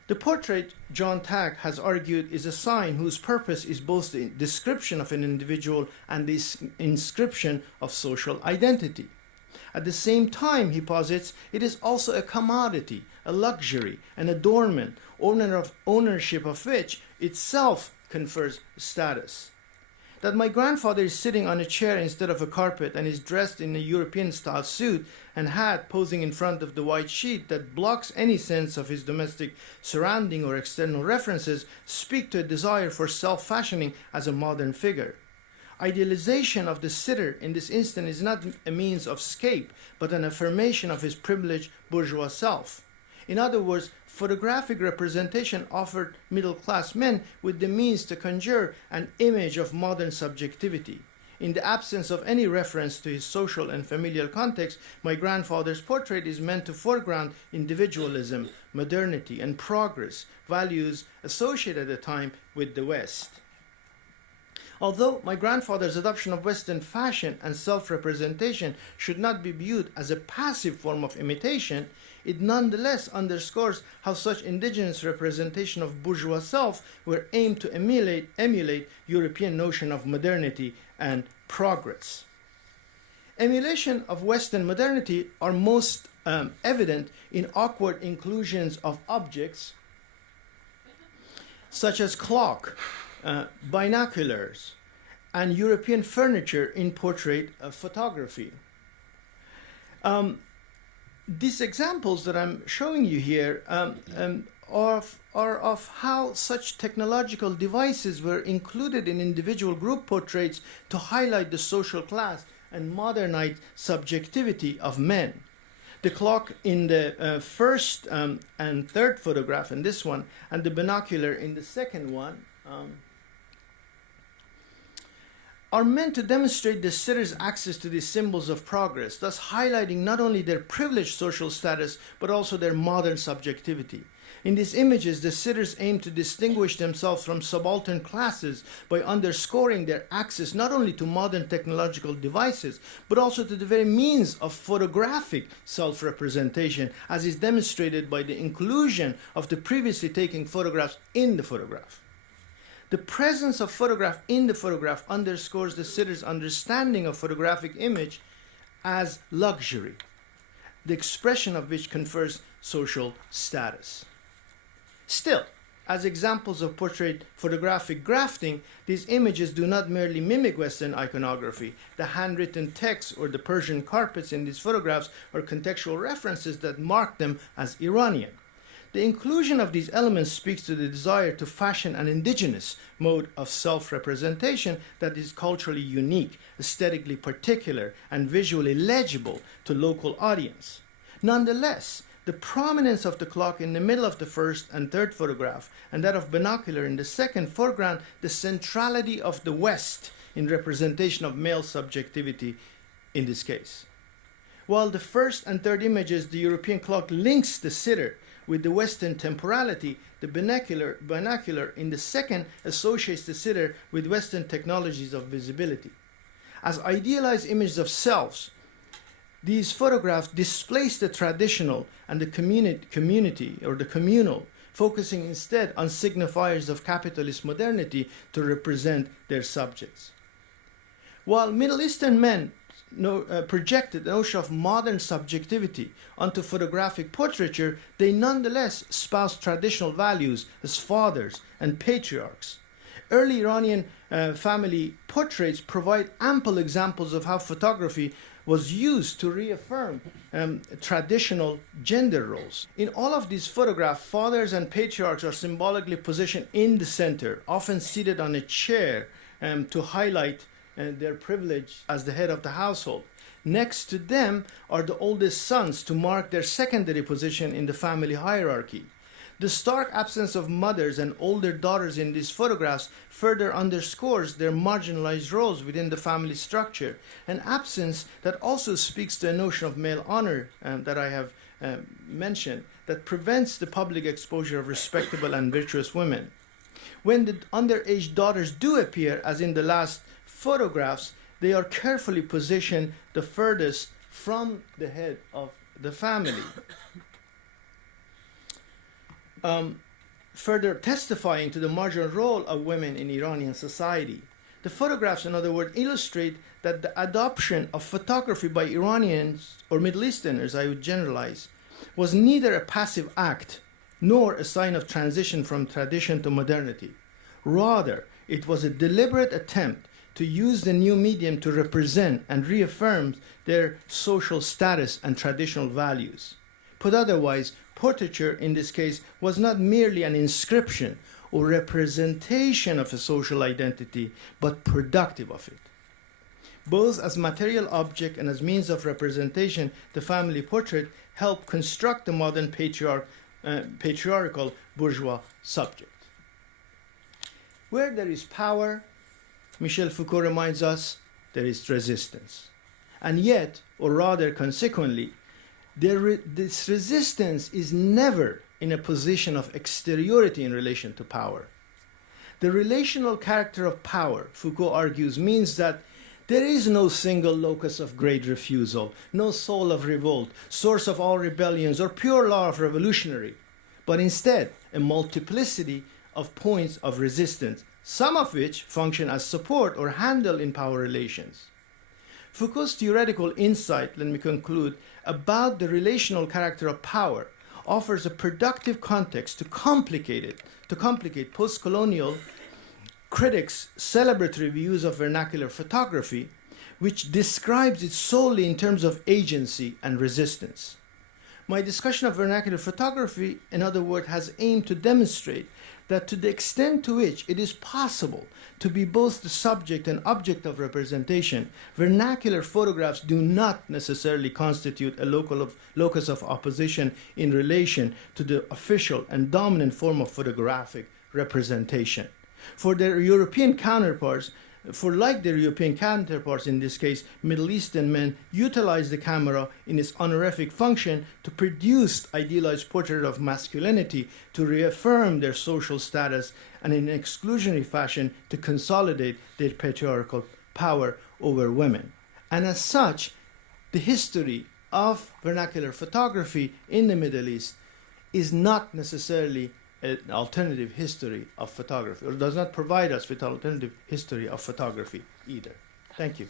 The portrait, John Tack has argued, is a sign whose purpose is both the description of an individual and the inscription of social identity. At the same time, he posits, it is also a commodity, a luxury, an adornment, ownership of which itself confers status. That my grandfather is sitting on a chair instead of a carpet and is dressed in a European-style suit and hat posing in front of the white sheet that blocks any sense of his domestic surrounding or external references speak to a desire for self-fashioning as a modern figure. Idealization of the sitter in this instant is not a means of escape, but an affirmation of his privileged bourgeois self. In other words, photographic representation offered middle-class men with the means to conjure an image of modern subjectivity. In the absence of any reference to his social and familial context, my grandfather's portrait is meant to foreground individualism, modernity, and progress, values associated at the time with the West. Although my grandfather's adoption of Western fashion and self-representation should not be viewed as a passive form of imitation, it nonetheless underscores how such indigenous representation of bourgeois self were aimed to emulate European notion of modernity and progress. Emulation of Western modernity are most evident in awkward inclusions of objects such as clock, binoculars, and European furniture in portrait photography. These examples that I'm showing you here are of how such technological devices were included in individual group portraits to highlight the social class and modernize subjectivity of men. The clock in the first and third photograph, in this one, and the binocular in the second one, are meant to demonstrate the sitter's access to these symbols of progress, thus highlighting not only their privileged social status, but also their modern subjectivity. In these images, the sitters aim to distinguish themselves from subaltern classes by underscoring their access not only to modern technological devices, but also to the very means of photographic self-representation, as is demonstrated by the inclusion of the previously taken photographs in the photograph. The presence of photograph in the photograph underscores the sitter's understanding of photographic image as luxury, the expression of which confers social status. Still, as examples of portrait photographic grafting, these images do not merely mimic Western iconography. The handwritten text or the Persian carpets in these photographs are contextual references that mark them as Iranian. The inclusion of these elements speaks to the desire to fashion an indigenous mode of self-representation that is culturally unique, aesthetically particular, and visually legible to local audience. Nonetheless, the prominence of the clock in the middle of the first and third photograph, and that of binocular in the second, foreground the centrality of the West in representation of male subjectivity in this case. While the first and third images, the European clock links the sitter with the Western temporality, the binocular in the second associates the sitter with Western technologies of visibility. As idealized images of selves, these photographs displace the traditional and the community or the communal, focusing instead on signifiers of capitalist modernity to represent their subjects. While Middle Eastern men projected the notion of modern subjectivity onto photographic portraiture, they nonetheless espoused traditional values as fathers and patriarchs. Early Iranian family portraits provide ample examples of how photography was used to reaffirm traditional gender roles. In all of these photographs, fathers and patriarchs are symbolically positioned in the center, often seated on a chair to highlight their privilege as the head of the household. Next to them are the oldest sons to mark their secondary position in the family hierarchy. The stark absence of mothers and older daughters in these photographs further underscores their marginalized roles within the family structure, an absence that also speaks to a notion of male honor that I have mentioned, that prevents the public exposure of respectable and virtuous women. When the underage daughters do appear, as in the last photographs, they are carefully positioned the furthest from the head of the family. Further testifying to the marginal role of women in Iranian society. The photographs, in other words, illustrate that the adoption of photography by Iranians or Middle Easterners, I would generalize, was neither a passive act nor a sign of transition from tradition to modernity. Rather, it was a deliberate attempt to use the new medium to represent and reaffirm their social status and traditional values. Put otherwise, portraiture in this case was not merely an inscription or representation of a social identity, but productive of it. Both as material object and as means of representation, the family portrait helped construct the modern patriarchal bourgeois subject. Where there is power, Michel Foucault reminds us, there is resistance. And yet, or rather consequently, this resistance is never in a position of exteriority in relation to power. The relational character of power, Foucault argues, means that there is no single locus of great refusal, no soul of revolt, source of all rebellions, or pure law of revolutionary, but instead a multiplicity of points of resistance, some of which function as support or handle in power relations. Foucault's theoretical insight, let me conclude, about the relational character of power offers a productive context to complicate post-colonial critics' celebratory views of vernacular photography, which describes it solely in terms of agency and resistance. My discussion of vernacular photography, in other words, has aimed to demonstrate that to the extent to which it is possible to be both the subject and object of representation, vernacular photographs do not necessarily constitute a locus of opposition in relation to the official and dominant form of photographic representation. For their European counterparts, in this case, Middle Eastern men utilize the camera in its honorific function to produce idealized portrait of masculinity, to reaffirm their social status, and in an exclusionary fashion to consolidate their patriarchal power over women. And as such, the history of vernacular photography in the Middle East is not necessarily an alternative history of photography, or does not provide us with an alternative history of photography either. Thank you.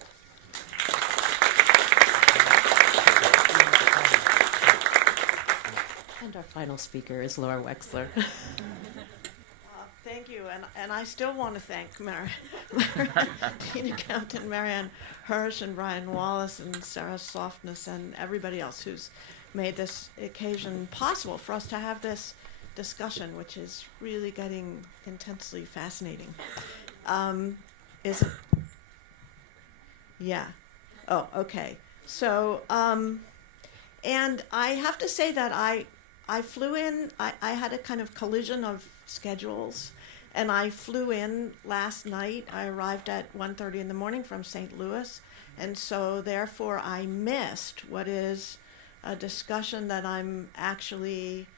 And our final speaker is Laura Wexler. Thank you, and I still want to thank Tina Campt and Marianne Hirsch and Brian Wallace and Sarah Softness and everybody else who's made this occasion possible for us to have this discussion, which is really getting intensely fascinating. Is it? Yeah. Oh, okay. So, and I have to say that I flew in, I had a kind of collision of schedules, and I flew in last night. I arrived at 1:30 in the morning from St. Louis, and so therefore I missed what is a discussion that I'm actually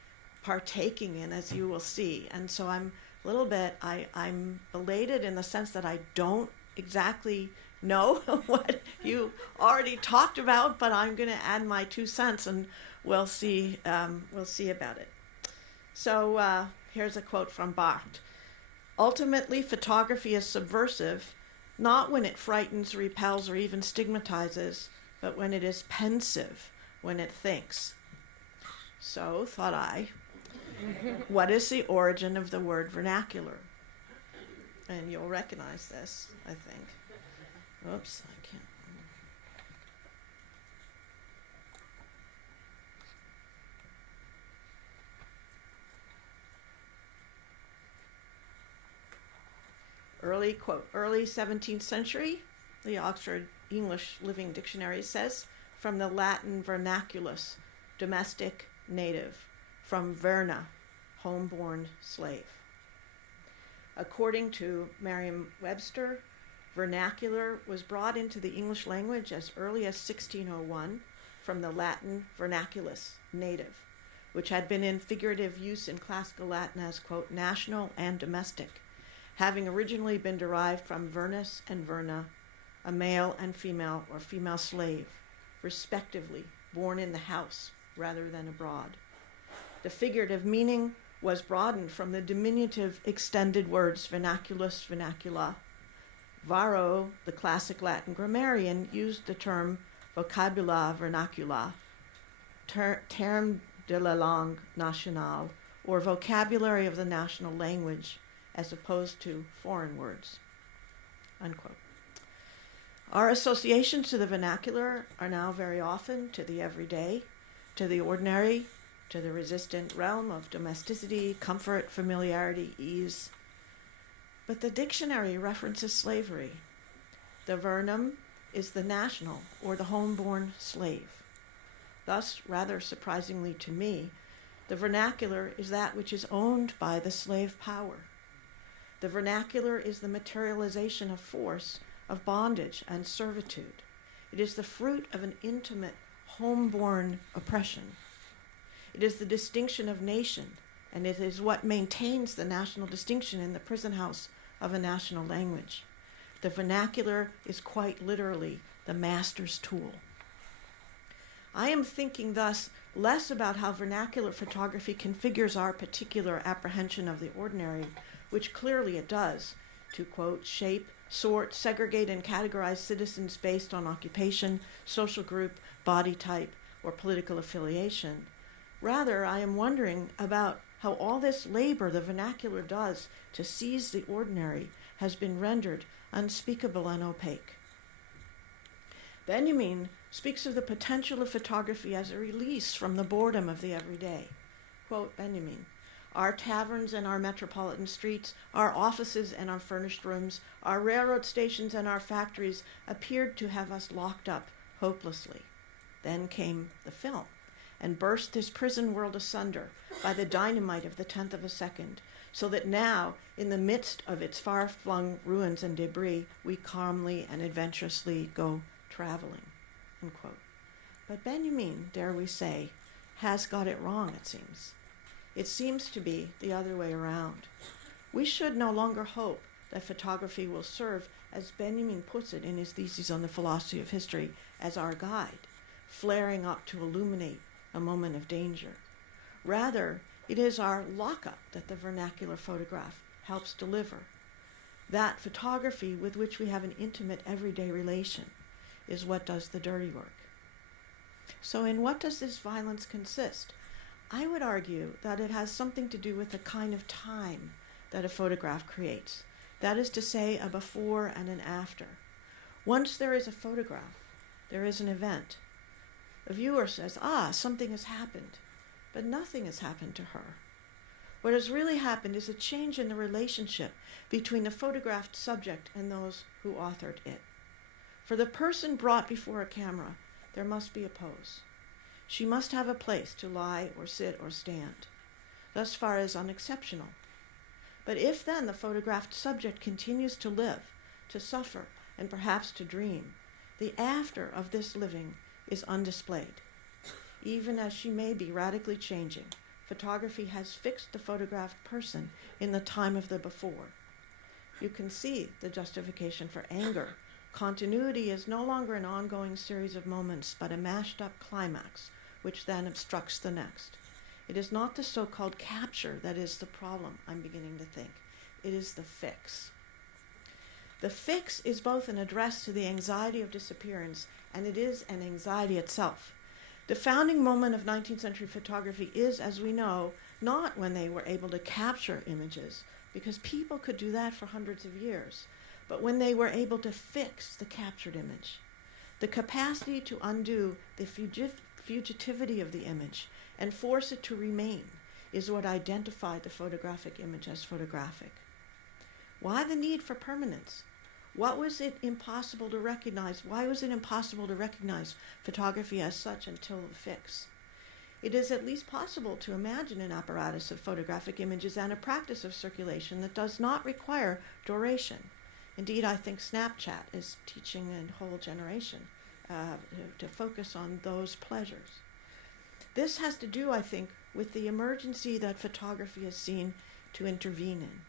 partaking in, as you will see. And so I'm a little bit, I'm elated in the sense that I don't exactly know what you already talked about, but I'm going to add my 2 cents, and we'll see about it. So here's a quote from Barthes. Ultimately, photography is subversive, not when it frightens, repels, or even stigmatizes, but when it is pensive, when it thinks. So, thought I, what is the origin of the word vernacular? And you'll recognize this, I think. Oops, I can't. Early 17th century, the Oxford English Living Dictionary says, from the Latin vernaculus, domestic, native, from verna, homeborn slave. According to Merriam-Webster, vernacular was brought into the English language as early as 1601 from the Latin vernaculus, native, which had been in figurative use in classical Latin as, quote, national and domestic, having originally been derived from vernus and verna, a male and female or female slave, respectively, born in the house rather than abroad. The figurative meaning was broadened from the diminutive extended words vernaculus, vernacula. Varro, the classic Latin grammarian, used the term vocabula vernacula, terme de la langue nationale, or vocabulary of the national language, as opposed to foreign words, unquote. Our associations to the vernacular are now very often to the everyday, to the ordinary, to the resistant realm of domesticity, comfort, familiarity, ease. But the dictionary references slavery. The vernum is the national or the homeborn slave. Thus, rather surprisingly to me, the vernacular is that which is owned by the slave power. The vernacular is the materialization of force, of bondage and servitude. It is the fruit of an intimate, homeborn oppression. It is the distinction of nation, and it is what maintains the national distinction in the prison house of a national language. The vernacular is quite literally the master's tool. I am thinking thus less about how vernacular photography configures our particular apprehension of the ordinary, which clearly it does, to, quote, shape, sort, segregate, and categorize citizens based on occupation, social group, body type, or political affiliation. Rather, I am wondering about how all this labor the vernacular does to seize the ordinary has been rendered unspeakable and opaque. Benjamin speaks of the potential of photography as a release from the boredom of the everyday. Quote Benjamin, "Our taverns and our metropolitan streets, our offices and our furnished rooms, our railroad stations and our factories appeared to have us locked up hopelessly. Then came the film and burst this prison world asunder by the dynamite of the tenth of a second, so that now, in the midst of its far-flung ruins and debris, we calmly and adventurously go traveling." Unquote. But Benjamin, dare we say, has got it wrong, it seems. It seems to be the other way around. We should no longer hope that photography will serve, as Benjamin puts it in his thesis on the philosophy of history, as our guide, flaring up to illuminate a moment of danger. Rather, it is our lockup that the vernacular photograph helps deliver. That photography with which we have an intimate everyday relation is what does the dirty work. So in what does this violence consist? I would argue that it has something to do with the kind of time that a photograph creates. That is to say, a before and an after. Once there is a photograph, there is an event. The viewer says, something has happened, but nothing has happened to her. What has really happened is a change in the relationship between the photographed subject and those who authored it. For the person brought before a camera, there must be a pose. She must have a place to lie or sit or stand. Thus far is unexceptional. But if then the photographed subject continues to live, to suffer, and perhaps to dream, the after of this living is undisplayed. Even as she may be radically changing, photography has fixed the photographed person in the time of the before. You can see the justification for anger. Continuity is no longer an ongoing series of moments, but a mashed-up climax, which then obstructs the next. It is not the so-called capture that is the problem, I'm beginning to think. It is the fix. The fix is both an address to the anxiety of disappearance, and it is an anxiety itself. The founding moment of 19th century photography is, as we know, not when they were able to capture images, because people could do that for hundreds of years, but when they were able to fix the captured image. The capacity to undo the fugitivity of the image and force it to remain is what identified the photographic image as photographic. Why the need for permanence? What was it impossible to recognize? Why was it impossible to recognize photography as such until the fix? It is at least possible to imagine an apparatus of photographic images and a practice of circulation that does not require duration. Indeed, I think Snapchat is teaching a whole generation to focus on those pleasures. This has to do, I think, with the emergency that photography has seen to intervene in.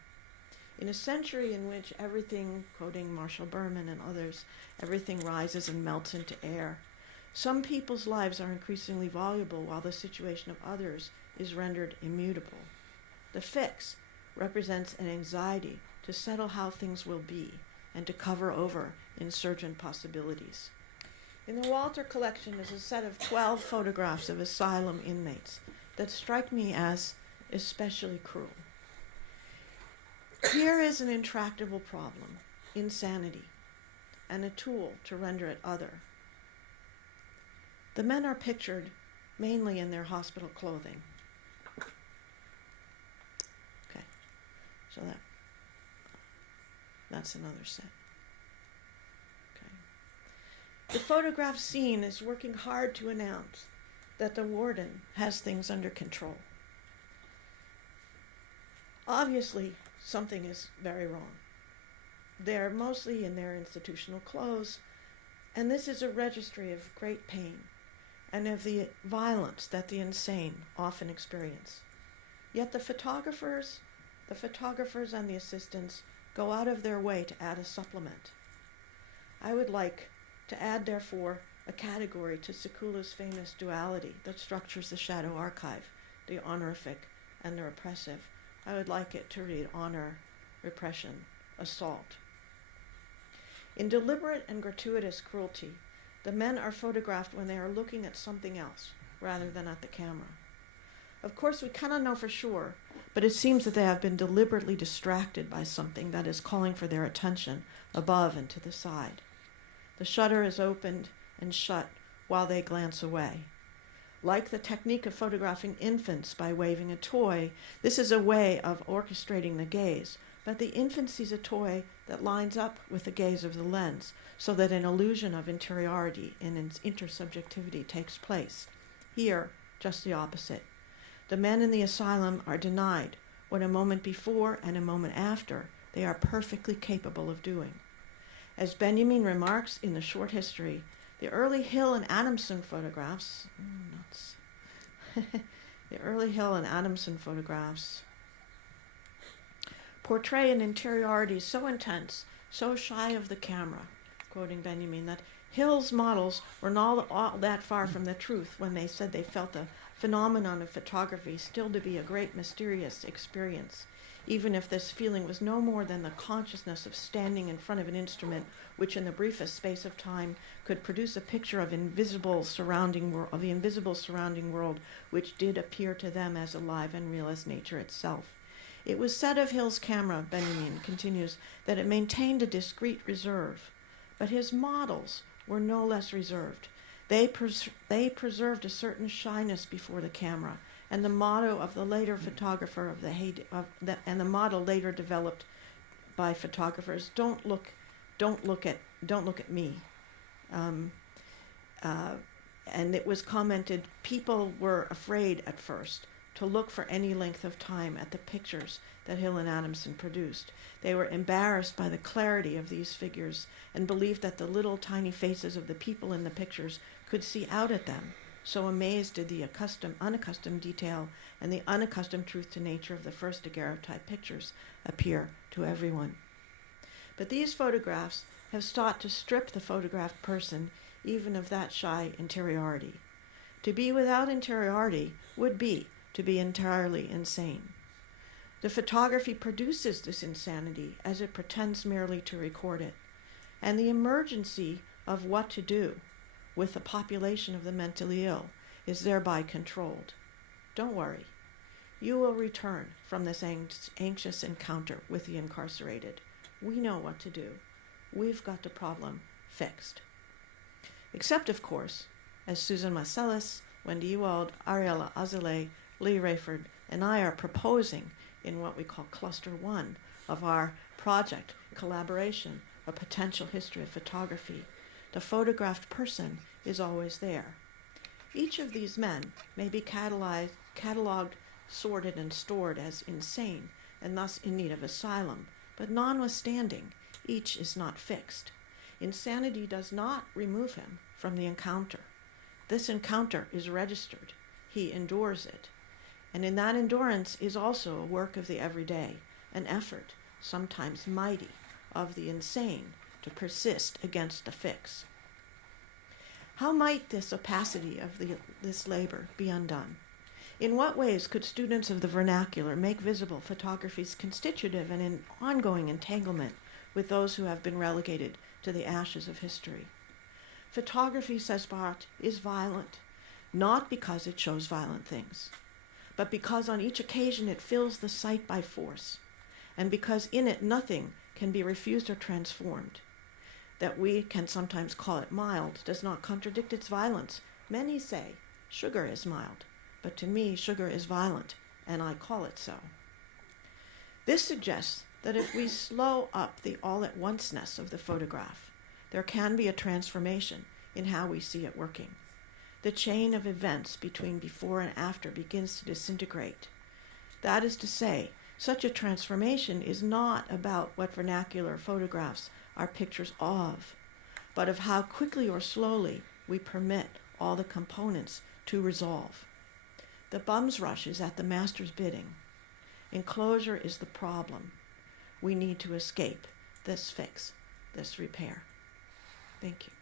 In a century in which everything, quoting Marshall Berman and others, everything rises and melts into air, some people's lives are increasingly valuable while the situation of others is rendered immutable. The fix represents an anxiety to settle how things will be and to cover over insurgent possibilities. In the Walther collection is a set of 12 photographs of asylum inmates that strike me as especially cruel. Here is an intractable problem, insanity, and a tool to render it other. The men are pictured mainly in their hospital clothing. Okay, so that's another set. Okay. The photograph scene is working hard to announce that the warden has things under control. Obviously, something is very wrong. They're mostly in their institutional clothes, and this is a registry of great pain and of the violence that the insane often experience. Yet the photographers and the assistants go out of their way to add a supplement. I would like to add, therefore, a category to Sekula's famous duality that structures the shadow archive, the honorific and the repressive. I would like it to read honor, repression, assault. In deliberate and gratuitous cruelty, the men are photographed when they are looking at something else rather than at the camera. Of course, we cannot know for sure, but it seems that they have been deliberately distracted by something that is calling for their attention above and to the side. The shutter is opened and shut while they glance away. Like the technique of photographing infants by waving a toy, this is a way of orchestrating the gaze, but the infant sees a toy that lines up with the gaze of the lens, so that an illusion of interiority and intersubjectivity takes place. Here, just the opposite. The men in the asylum are denied what a moment before and a moment after they are perfectly capable of doing. As Benjamin remarks in the short history, the early Hill and Adamson photographs, the early Hill and Adamson photographs portray an interiority so intense, so shy of the camera, quoting Benjamin, that Hill's models were not all that far from the truth when they said they felt the phenomenon of photography still to be a great mysterious experience, even if this feeling was no more than the consciousness of standing in front of an instrument which in the briefest space of time could produce a picture of the invisible surrounding world which did appear to them as alive and real as nature itself. It was said of Hill's camera, Benjamin continues, that it maintained a discreet reserve, but his models were no less reserved. They preserved a certain shyness before the camera, and the motto of the later photographer and the motto later developed by photographers: don't look at me. And it was commented, people were afraid at first to look for any length of time at the pictures that Hill and Adamson produced. They were embarrassed by the clarity of these figures and believed that the little tiny faces of the people in the pictures could see out at them. So amazed did the unaccustomed detail and the unaccustomed truth to nature of the first daguerreotype pictures appear to everyone. But these photographs have sought to strip the photographed person even of that shy interiority. To be without interiority would be to be entirely insane. The photography produces this insanity as it pretends merely to record it, and the emergency of what to do with the population of the mentally ill is thereby controlled. Don't worry. You will return from this anxious encounter with the incarcerated. We know what to do. We've got the problem fixed. Except, of course, as Susan Marcellus, Wendy Ewald, Ariella Azalea, Lee Rayford, and I are proposing in what we call Cluster 1 of our project, Collaboration, A Potential History of Photography. The photographed person is always there. Each of these men may be cataloged, sorted, and stored as insane, and thus in need of asylum, but notwithstanding, each is not fixed. Insanity does not remove him from the encounter. This encounter is registered. He endures it. And in that endurance is also a work of the everyday, an effort, sometimes mighty, of the insane to persist against the fix. How might this opacity of this labor be undone? In what ways could students of the vernacular make visible photography's constitutive and an ongoing entanglement with those who have been relegated to the ashes of history? Photography, says Barthes, is violent, not because it shows violent things, but because on each occasion it fills the sight by force, and because in it nothing can be refused or transformed. That we can sometimes call it mild does not contradict its violence. Many say sugar is mild, but to me sugar is violent, and I call it so. This suggests that if we slow up the all-at-onceness of the photograph, there can be a transformation in how we see it working. The chain of events between before and after begins to disintegrate. That is to say, such a transformation is not about what vernacular photographs are pictures of, but of how quickly or slowly we permit all the components to resolve. The bum's rush is at the master's bidding. Enclosure is the problem. We need to escape this fix, this repair. Thank you.